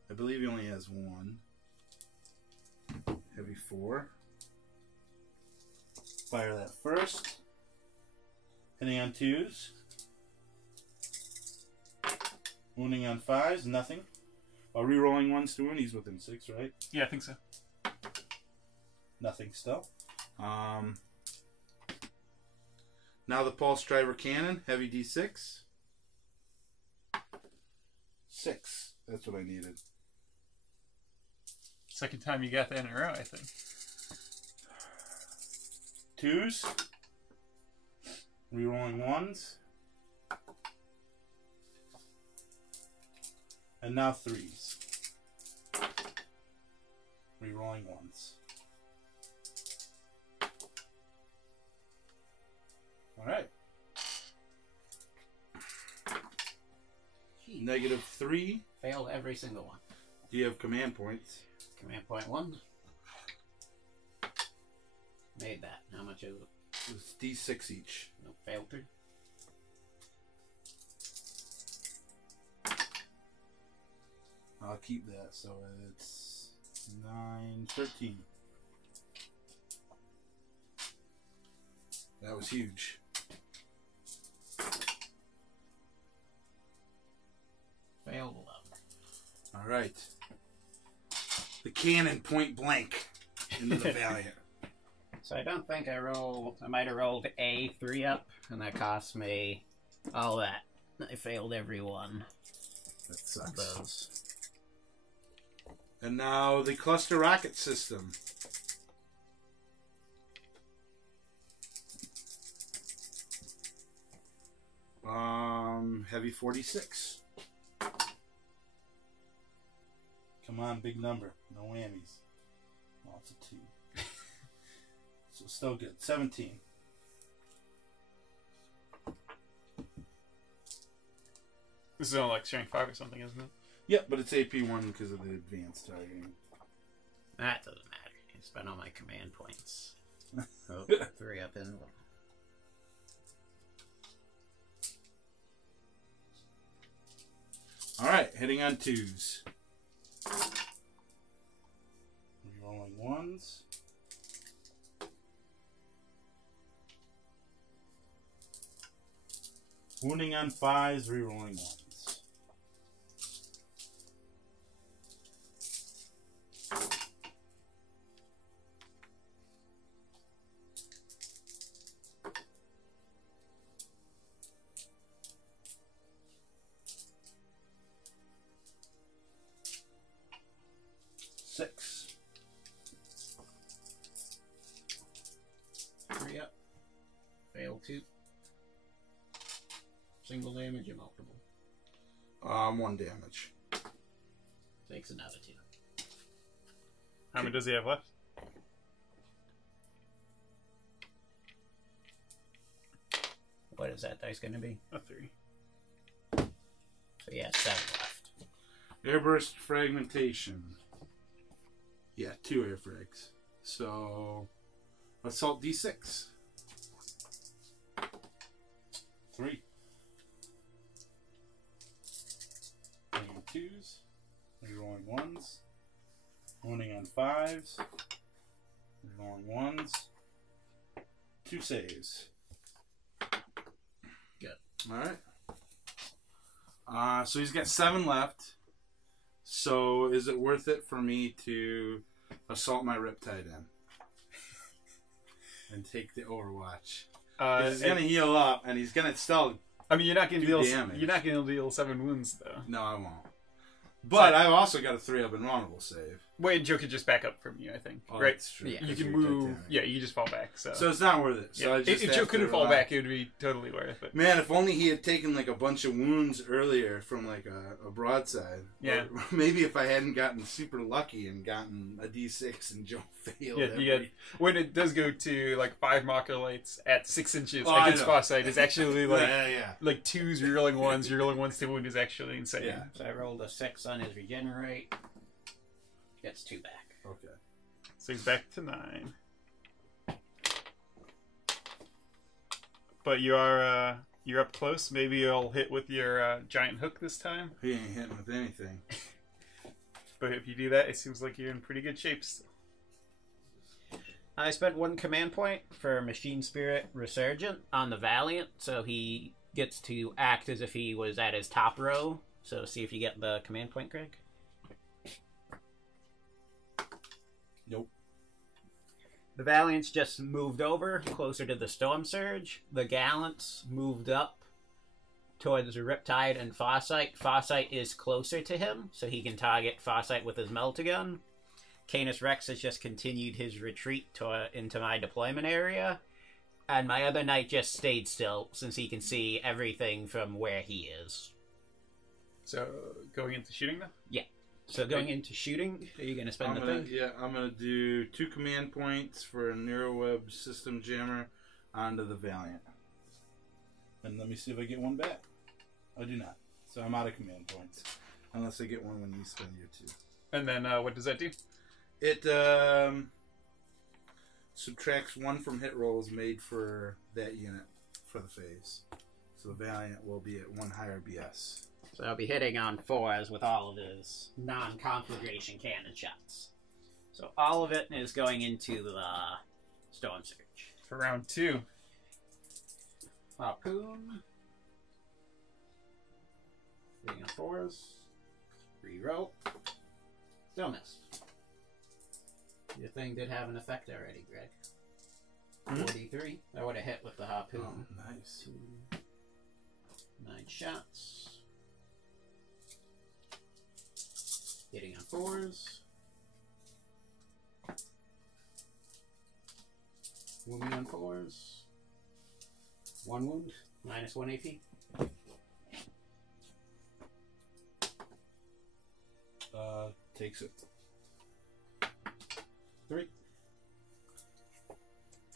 I believe he only has 1. Heavy 4. Fire that first. Hitting on 2s. Wounding on 5s, nothing. While rerolling 1s to wound, he's within 6, right? Yeah, I think so. Nothing still. Now the Pulse Driver Cannon, heavy D6. 6. That's what I needed. Second time you got that in a row, I think. 2s. Rerolling 1s. And now 3s. Rerolling 1s. Alright. -3. Failed every single one. Do you have command points? Command point 1. Made that. How much is it? It's D6 each. No, failed 3. I'll keep that, so it's 9, 13. That was huge. Failed 11. Alright. The cannon point blank into the Valiant. So I don't think I rolled. I might have rolled a 3-up, and that cost me all that. I failed every one. That sucks. And now the cluster rocket system. Heavy 46. Come on, big number. No whammies. Oh, it's a 2. So still good. 17. This is only like strength 5 or something, isn't it? Yep, but it's AP1 because of the advanced targeting. That doesn't matter. I spent all my command points. Oh, 3 up in. Alright, hitting on 2s. Rolling 1s. Wounding on 5s, rerolling 1s. Six. 3 up. Fail 2. Single damage or multiple? 1 damage. Takes another 2. How many does he have left? What is that dice going to be? A 3. So yeah, 7 left. Airburst fragmentation. Yeah, 2 air frags. So, assault D6. 3. Rolling 2s. Rerolling 1s. Wounding on 5s. Rerolling 1s. 2 saves. Good. Alright. So he's got 7 left. So is it worth it for me to assault my Riptide in? And take the Overwatch? He's going to heal up, and he's going to still I mean, you're not going to deal damage. You're not going to deal 7 wounds though. No, I won't. But I've also got a 3-up invulnerable save. Wait, Joe could just back up from you, I think. Oh, right? that's true. Yeah. You Because can you're move. Titanic. Yeah, you just fall back. So So it's not worth it. So yeah. I just If have Joe to couldn't fall rely. back, it would be totally worth it. Man, if only he had taken like a bunch of wounds earlier from like a broadside. Yeah. Or maybe if I hadn't gotten super lucky and gotten a D6 and Joe failed. Yeah, you get when it does go to like 5 marker lights at 6 inches Oh, I against know. Farsight, it's actually like yeah. like 2s rerolling 1s, rerolling 1s to wound is actually insane. Yeah. So I rolled a 6 on his regenerate. Gets 2 back. Okay. So he's back to 9. But you're up close. Maybe you'll hit with your giant hook this time. He ain't hitting with anything. But if you do that, it seems like you're in pretty good shape still. I spent 1 command point for Machine Spirit Resurgent on the Valiant, so he gets to act as if he was at his top row. So see if you get the command point, Greg. Nope. The Valiants just moved over closer to the Storm Surge. The Gallants moved up towards the Riptide and Farsight. Farsight is closer to him, so he can target Farsight with his Meltagun. Canis Rex has just continued his retreat into my deployment area. And my other knight just stayed still, since he can see everything from where he is. So going into shooting now? Yeah. So going into shooting, are you going to spend the thing? Yeah, I'm going to do 2 command points for a Neuroweb System Jammer onto the Valiant. And let me see if I get 1 back. I do not. So I'm out of command points. Unless I get 1 when you spend your 2. And then what does that do? It subtracts 1 from hit rolls made for that unit for the phase. So the Valiant will be at 1 higher BS. So I'll be hitting on 4s with all of his non-conflagration cannon shots. So all of it is going into the Storm Surge. For round 2. Harpoon. Hitting on 4s. Reroll. Still missed. Your thing did have an effect already, Greg. 43. That would have hit with the harpoon. Oh, nice. 9 shots. Hitting on 4s. Wounding on 4s. 1 wound. Minus 1 AP. Takes it. 3.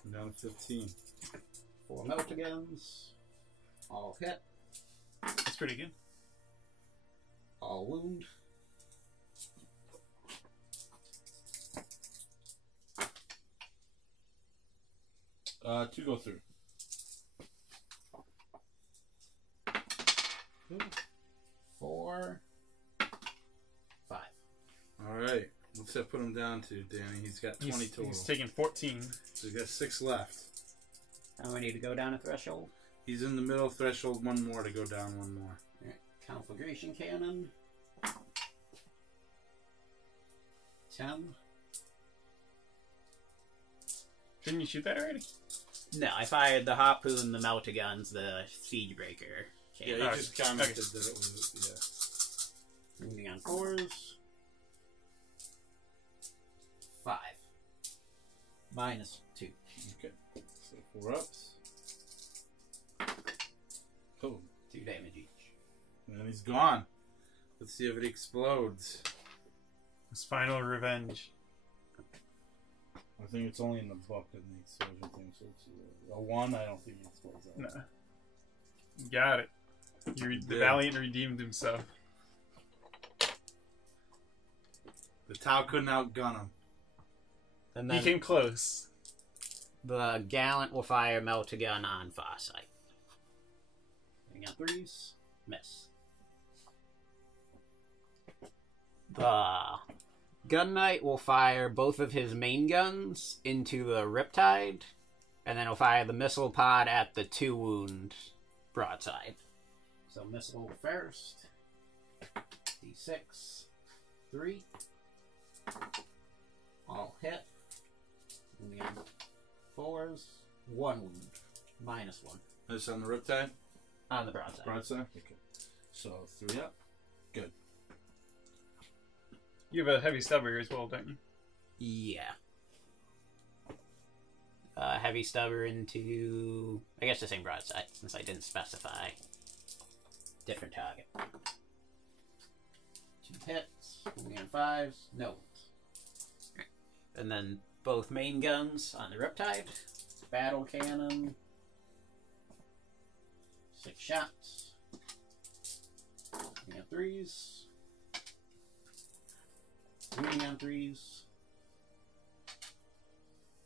I'm down to 15. 4 Meltagons. All hit. That's pretty good. All wound. Two go through. 4, 5. All right. What's that put him down to, Danny? He's got 20 total. He's taking 14. So he's got 6 left. Now we need to go down a threshold. He's in the middle threshold. One more to go down. One more. Alright. Conflagration cannon. 10. Didn't you shoot that already? No, I fired the harpoon, the melter guns, the siege breaker. Yeah, Cannon. he just commented that it was, Moving on 4s. 5. -2. Okay. So 4 ups. Oh. 2 damage each. And he's gone. Let's see if it explodes. His final revenge. I think it's only in the book in the explosion thing, so it's a 1. I don't think it explodes out. No. Got it. The Valiant redeemed himself. The T'au couldn't outgun him. And He then came close. the Gallant will fire melter gun on Farsight. We got 3s. Miss. The Gun Knight will fire both of his main guns into the Riptide, and then he'll fire the missile pod at the 2 wound broadside. So missile first. D6. 3. All hit. And then 4s. 1 wound. -1. This on the Riptide? On the broadside. Broadside? Okay. So 3 up. Good. You have a heavy stubber as well, don't you? Yeah. Heavy stubber into, I guess, the same broadside, since I didn't specify. Different target. 2 hits. Moving on 5s. No. And then both main guns on the Riptide. Battle cannon. 6 shots. Moving on 3s. Moving on 3s.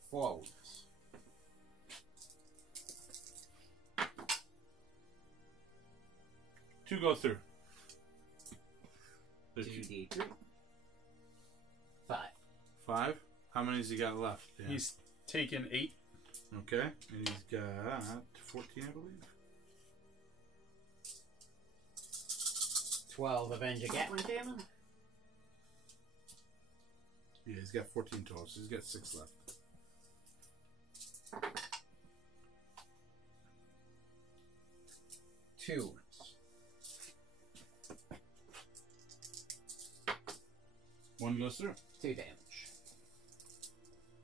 4 wounds. Two go through. 2d3. 5. 5. How many has he got left? Yeah. He's taken 8. Okay. And he's got 14, I believe. 12 Avenger Gatling Cannon. Yeah, he's got 14 total, so he's got 6 left. 2 wounds. One goes through. 2 damage.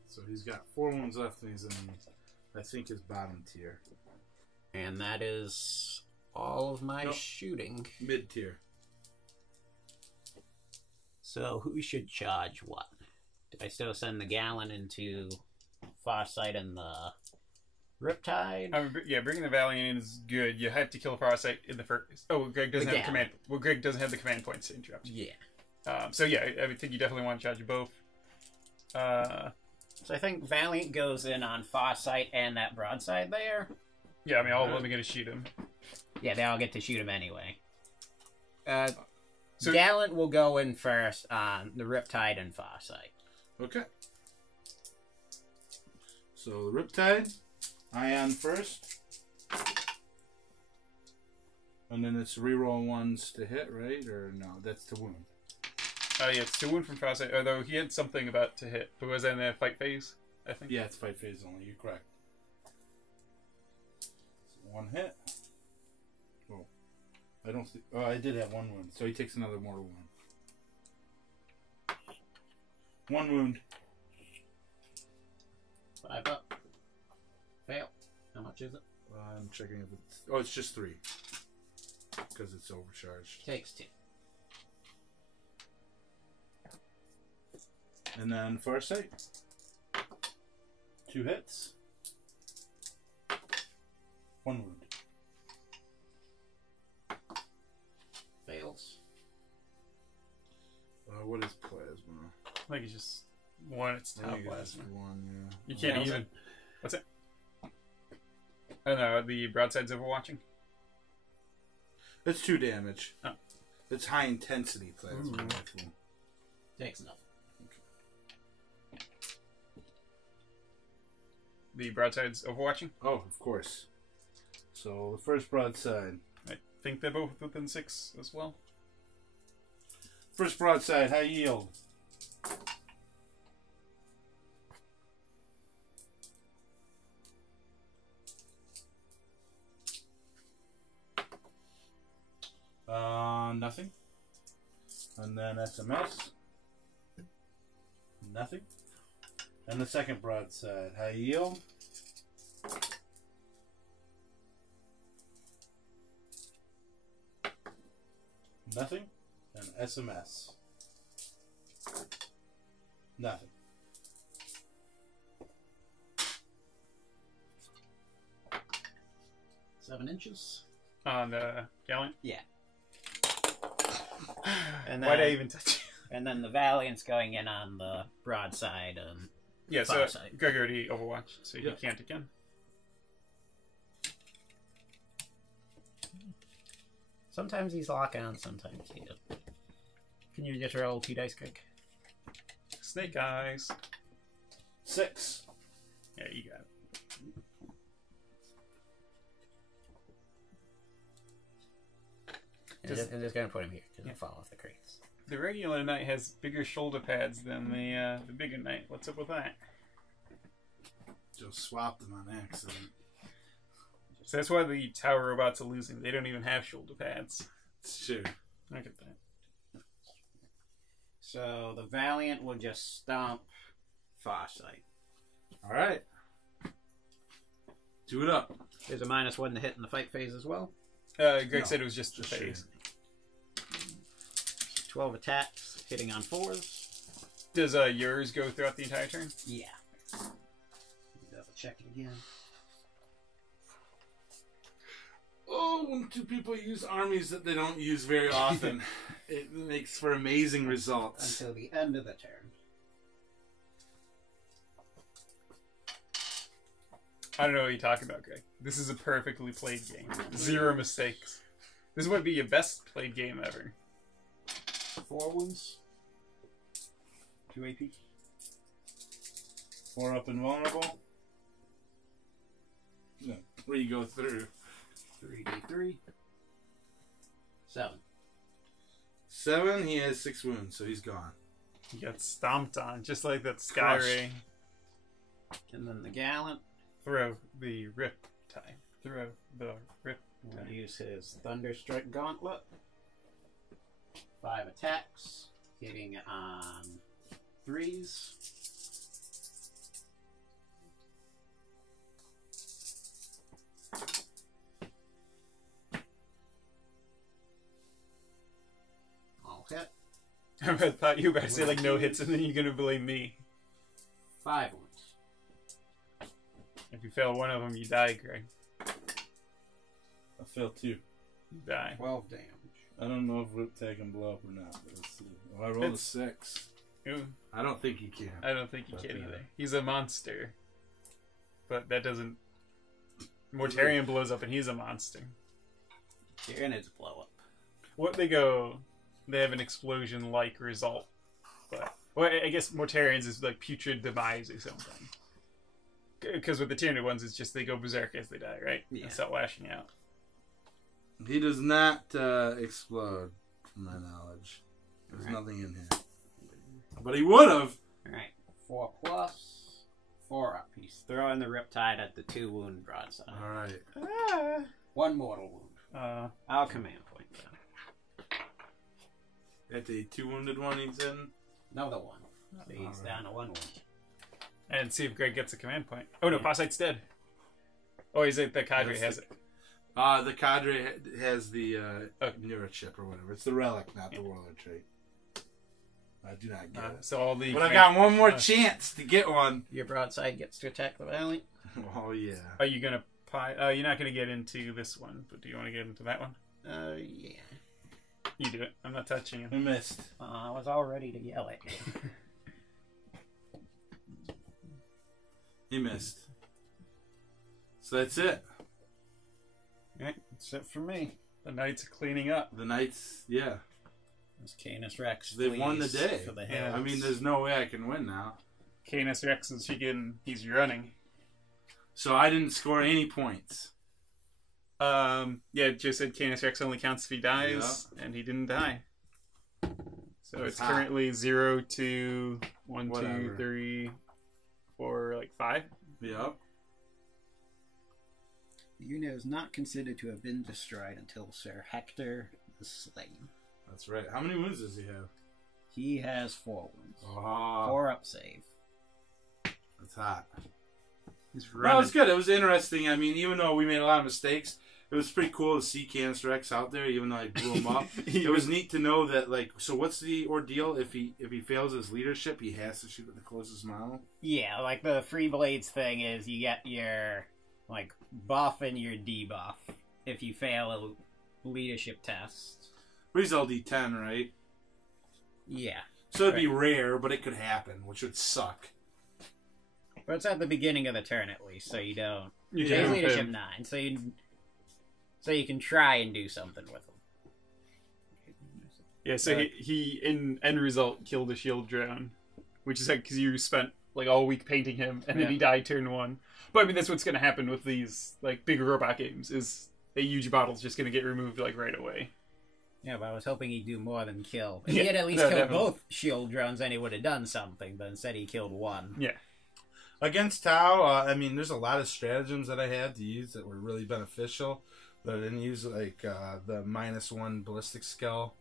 So he's got 4 wounds left, and he's in, I think, his bottom tier. And that is all of my Nope. shooting. Mid tier. So who should charge what? Do I still send the Gallon into Farsight and the Riptide? Yeah, bringing the Valiant in is good. You have to kill Farsight in the first. Oh, Greg doesn't The have the command. Well, Greg doesn't have the command points to interrupt. Yeah. So yeah, I would think you definitely want to charge both. So I think Valiant goes in on Farsight and that broadside there. Yeah, I mean, all of them are going to shoot him. Yeah, they all get to shoot him anyway. So- Gallant will go in first on the Riptide and Farsight. Okay. So the Riptide, Ion first. And then it's reroll 1s to hit, right? Or no, that's to wound. Yeah, it's 2 wound from Farsight, although he had something about to hit. But was that in the fight phase, I think? Yeah, it's fight phase only. You're correct. So 1 hit. Oh. I don't see. Oh, I did have 1 wound. So he takes another mortal wound. 1 wound. 5 up. Fail. How much is it? I'm checking if it's. Oh, it's just 3. Because it's overcharged. Takes 2. And then Farsight. 2 hits. 1 wound. Fails. I think it's just one. It's I top think it's plasma. just one, yeah. You can't Yeah, even. What's it? Oh no, the broadside's overwatching. It's 2 damage. Oh. It's high intensity plasma Ooh. rifle. Takes nothing. The broadside's overwatching. Oh, of course. So the first broadside. I think they're both within 6 as well. First broadside, high yield. Nothing. And then SMS. Nothing. And the second broadside, high yield. Nothing. And SMS. Nothing. Seven inches. On the gallant. Yeah. And Why'd I then, even touch you? and then the Valiant's going in on the broadside. Yeah, so Farsight. Greg already overwatched, so Yeah. he can't again. Sometimes he's lock on, sometimes he doesn't. Can you just roll 2 dice, Greg? Snake eyes. 6. Yeah, you got it. I'm just gonna put him here because he'll fall off the crates. The regular knight has bigger shoulder pads than the bigger knight. What's up with that? Just swapped them on accident. So that's why the tower robots are losing. They don't even have shoulder pads. It's true. I get that. So the Valiant will just stomp Farsight. Alright. Do it up. There's a -1 to hit in the fight phase as well. Greg No, said it was just the just phase. 12 attacks, hitting on 4s. Does yours go throughout the entire turn? Yeah. Double check it again. Oh, when 2 people use armies that they don't use very often, it makes for amazing results. Until the end of the turn. I don't know what you're talking about, Greg. This is a perfectly played game. 0 mistakes. This might be your best played game ever. 4 wounds. 2 AP. 4 up and vulnerable. No, where you go through. 3d3. 7. 7, he has 6 wounds, so he's gone. He got stomped on, just like that Sky Crushed. Ray. And then the Gallant Throw the rip tie. Throw the rip will tie. use his Thunderstrike Gauntlet. 5 attacks, hitting on 3s. All hit. I thought you were about to say like no hits and then you're gonna blame me. 5 wounds. If you fail one of them, you die, Greg. I failed 2. You die. 12 damage. I don't know if Riptide can blow up or not, but let's see. Oh, I rolled It's- a 6. Ooh, I don't think he can. I don't think he But, can either. He's a monster. But that doesn't... Mortarion blows up and he's a monster. Tyranids blow up. What they go... They have an explosion-like result. But... Well, I guess Mortarions is like putrid demise or something. Because with the Tyranid ones, it's just they go berserk as they die, right? Yeah. And start lashing out. He does not explode, from my knowledge. There's Alright. nothing in here. But he would have. Alright. 4 plus. 4 up. He's throwing the Riptide at the 2 wound broadside. Alright. 1 mortal wound. I'll command point then. At the 2 wounded one he's in. Another 1. So he's Alright. down to 1 wound. And see if Greg gets a command point. Oh no, Farsight's dead. Oh, he's like the cadre Yes, has the- it. The cadre has the Oh. neurochip or whatever. It's the relic, not the warlord trait. I do not get it. So all the... But I got one more chance to get one. Your broadside gets to attack the Valiant. Oh, yeah. Are you gonna you're not gonna get into this one, but do you want to get into that one? Yeah. You do it. I'm not touching him. Who missed? I was all ready to yell it. He missed. So that's it. Alright, that's it for me. The Knights are cleaning up. The Knights, yeah. It's Canis Rex. They've won the day. For the Yeah. I mean, there's no way I can win now. Canis Rex is he's running. So I didn't score any points. Yeah, Joe said Canis Rex only counts if he dies, and he didn't die. So That's it's hot. currently 0 to 1, 2, Whatever. 3, 4, like 5. Yep. The unit is not considered to have been destroyed until Sir Hector is slain. That's right. How many wounds does he have? He has 4 wounds. Oh, 4 up save. that's hot. He's No, running. it's good. It was interesting. I mean, even though we made a lot of mistakes, it was pretty cool to see Canis Rex out there, even though I blew him up. It was neat to know that, like, so what's the ordeal? If he fails his leadership, he has to shoot at the closest model? Yeah, like the Free Blades thing is you get your, like, buff and your debuff if you fail a leadership test. But he's LD10, right? Yeah. So it'd be rare, but it could happen, which would suck. But it's at the beginning of the turn at least, so you don't. You He's can leadership him. 9, so you can try and do something with him. Yeah, so he in end result killed a shield drone, which is like because you spent like all week painting him, and then Yeah. he died turn 1. But I mean, that's what's going to happen with these like big robot games. Is a huge bottle's just going to get removed like right away. Yeah, but I was hoping he'd do more than kill. If Yeah, he had at least no, killed definitely. both shield drones, then he would have done something, but instead he killed 1. Yeah. Against T'au, I mean, there's a lot of stratagems that I had to use that were really beneficial, but I didn't use, like, the -1 ballistic skill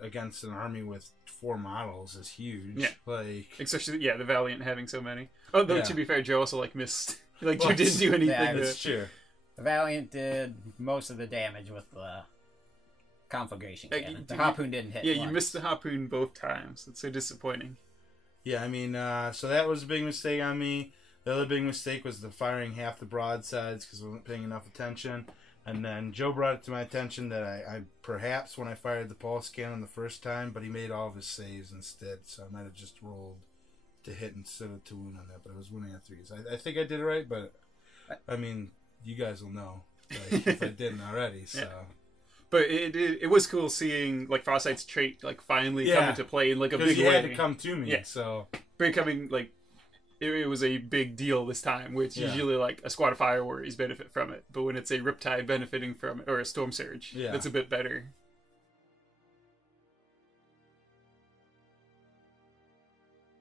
against an army with 4 models is huge. Yeah. Like, Especially, the Valiant having so many. Although, Yeah. to be fair, Joe also, like, missed. Like, Well, Joe didn't do anything. yeah, to- it's true. The Valiant did most of the damage with the conflagration Like, cannon. The you- harpoon didn't hit. Yeah, you once. missed the harpoon both times. It's so disappointing. Yeah, I mean, so that was a big mistake on me. The other big mistake was the firing half the broadsides because I wasn't paying enough attention. And then Joe brought it to my attention that I perhaps when I fired the pulse cannon the first time, but he made all of his saves instead, so I might have just rolled to hit instead of to wound on that. But I was winning at 3s. I think I did it right, but I mean, you guys will know like, if I didn't already. So. Yeah. But it was cool seeing like Farsight's trait like finally come Yeah. into play in like a Because big he way. had to come to me, Yeah. so Becoming like it was a big deal this time, which Yeah. usually like a squad of fire warriors benefit from it, but when it's a Riptide benefiting from it or a Storm Surge, Yeah. that's a bit better.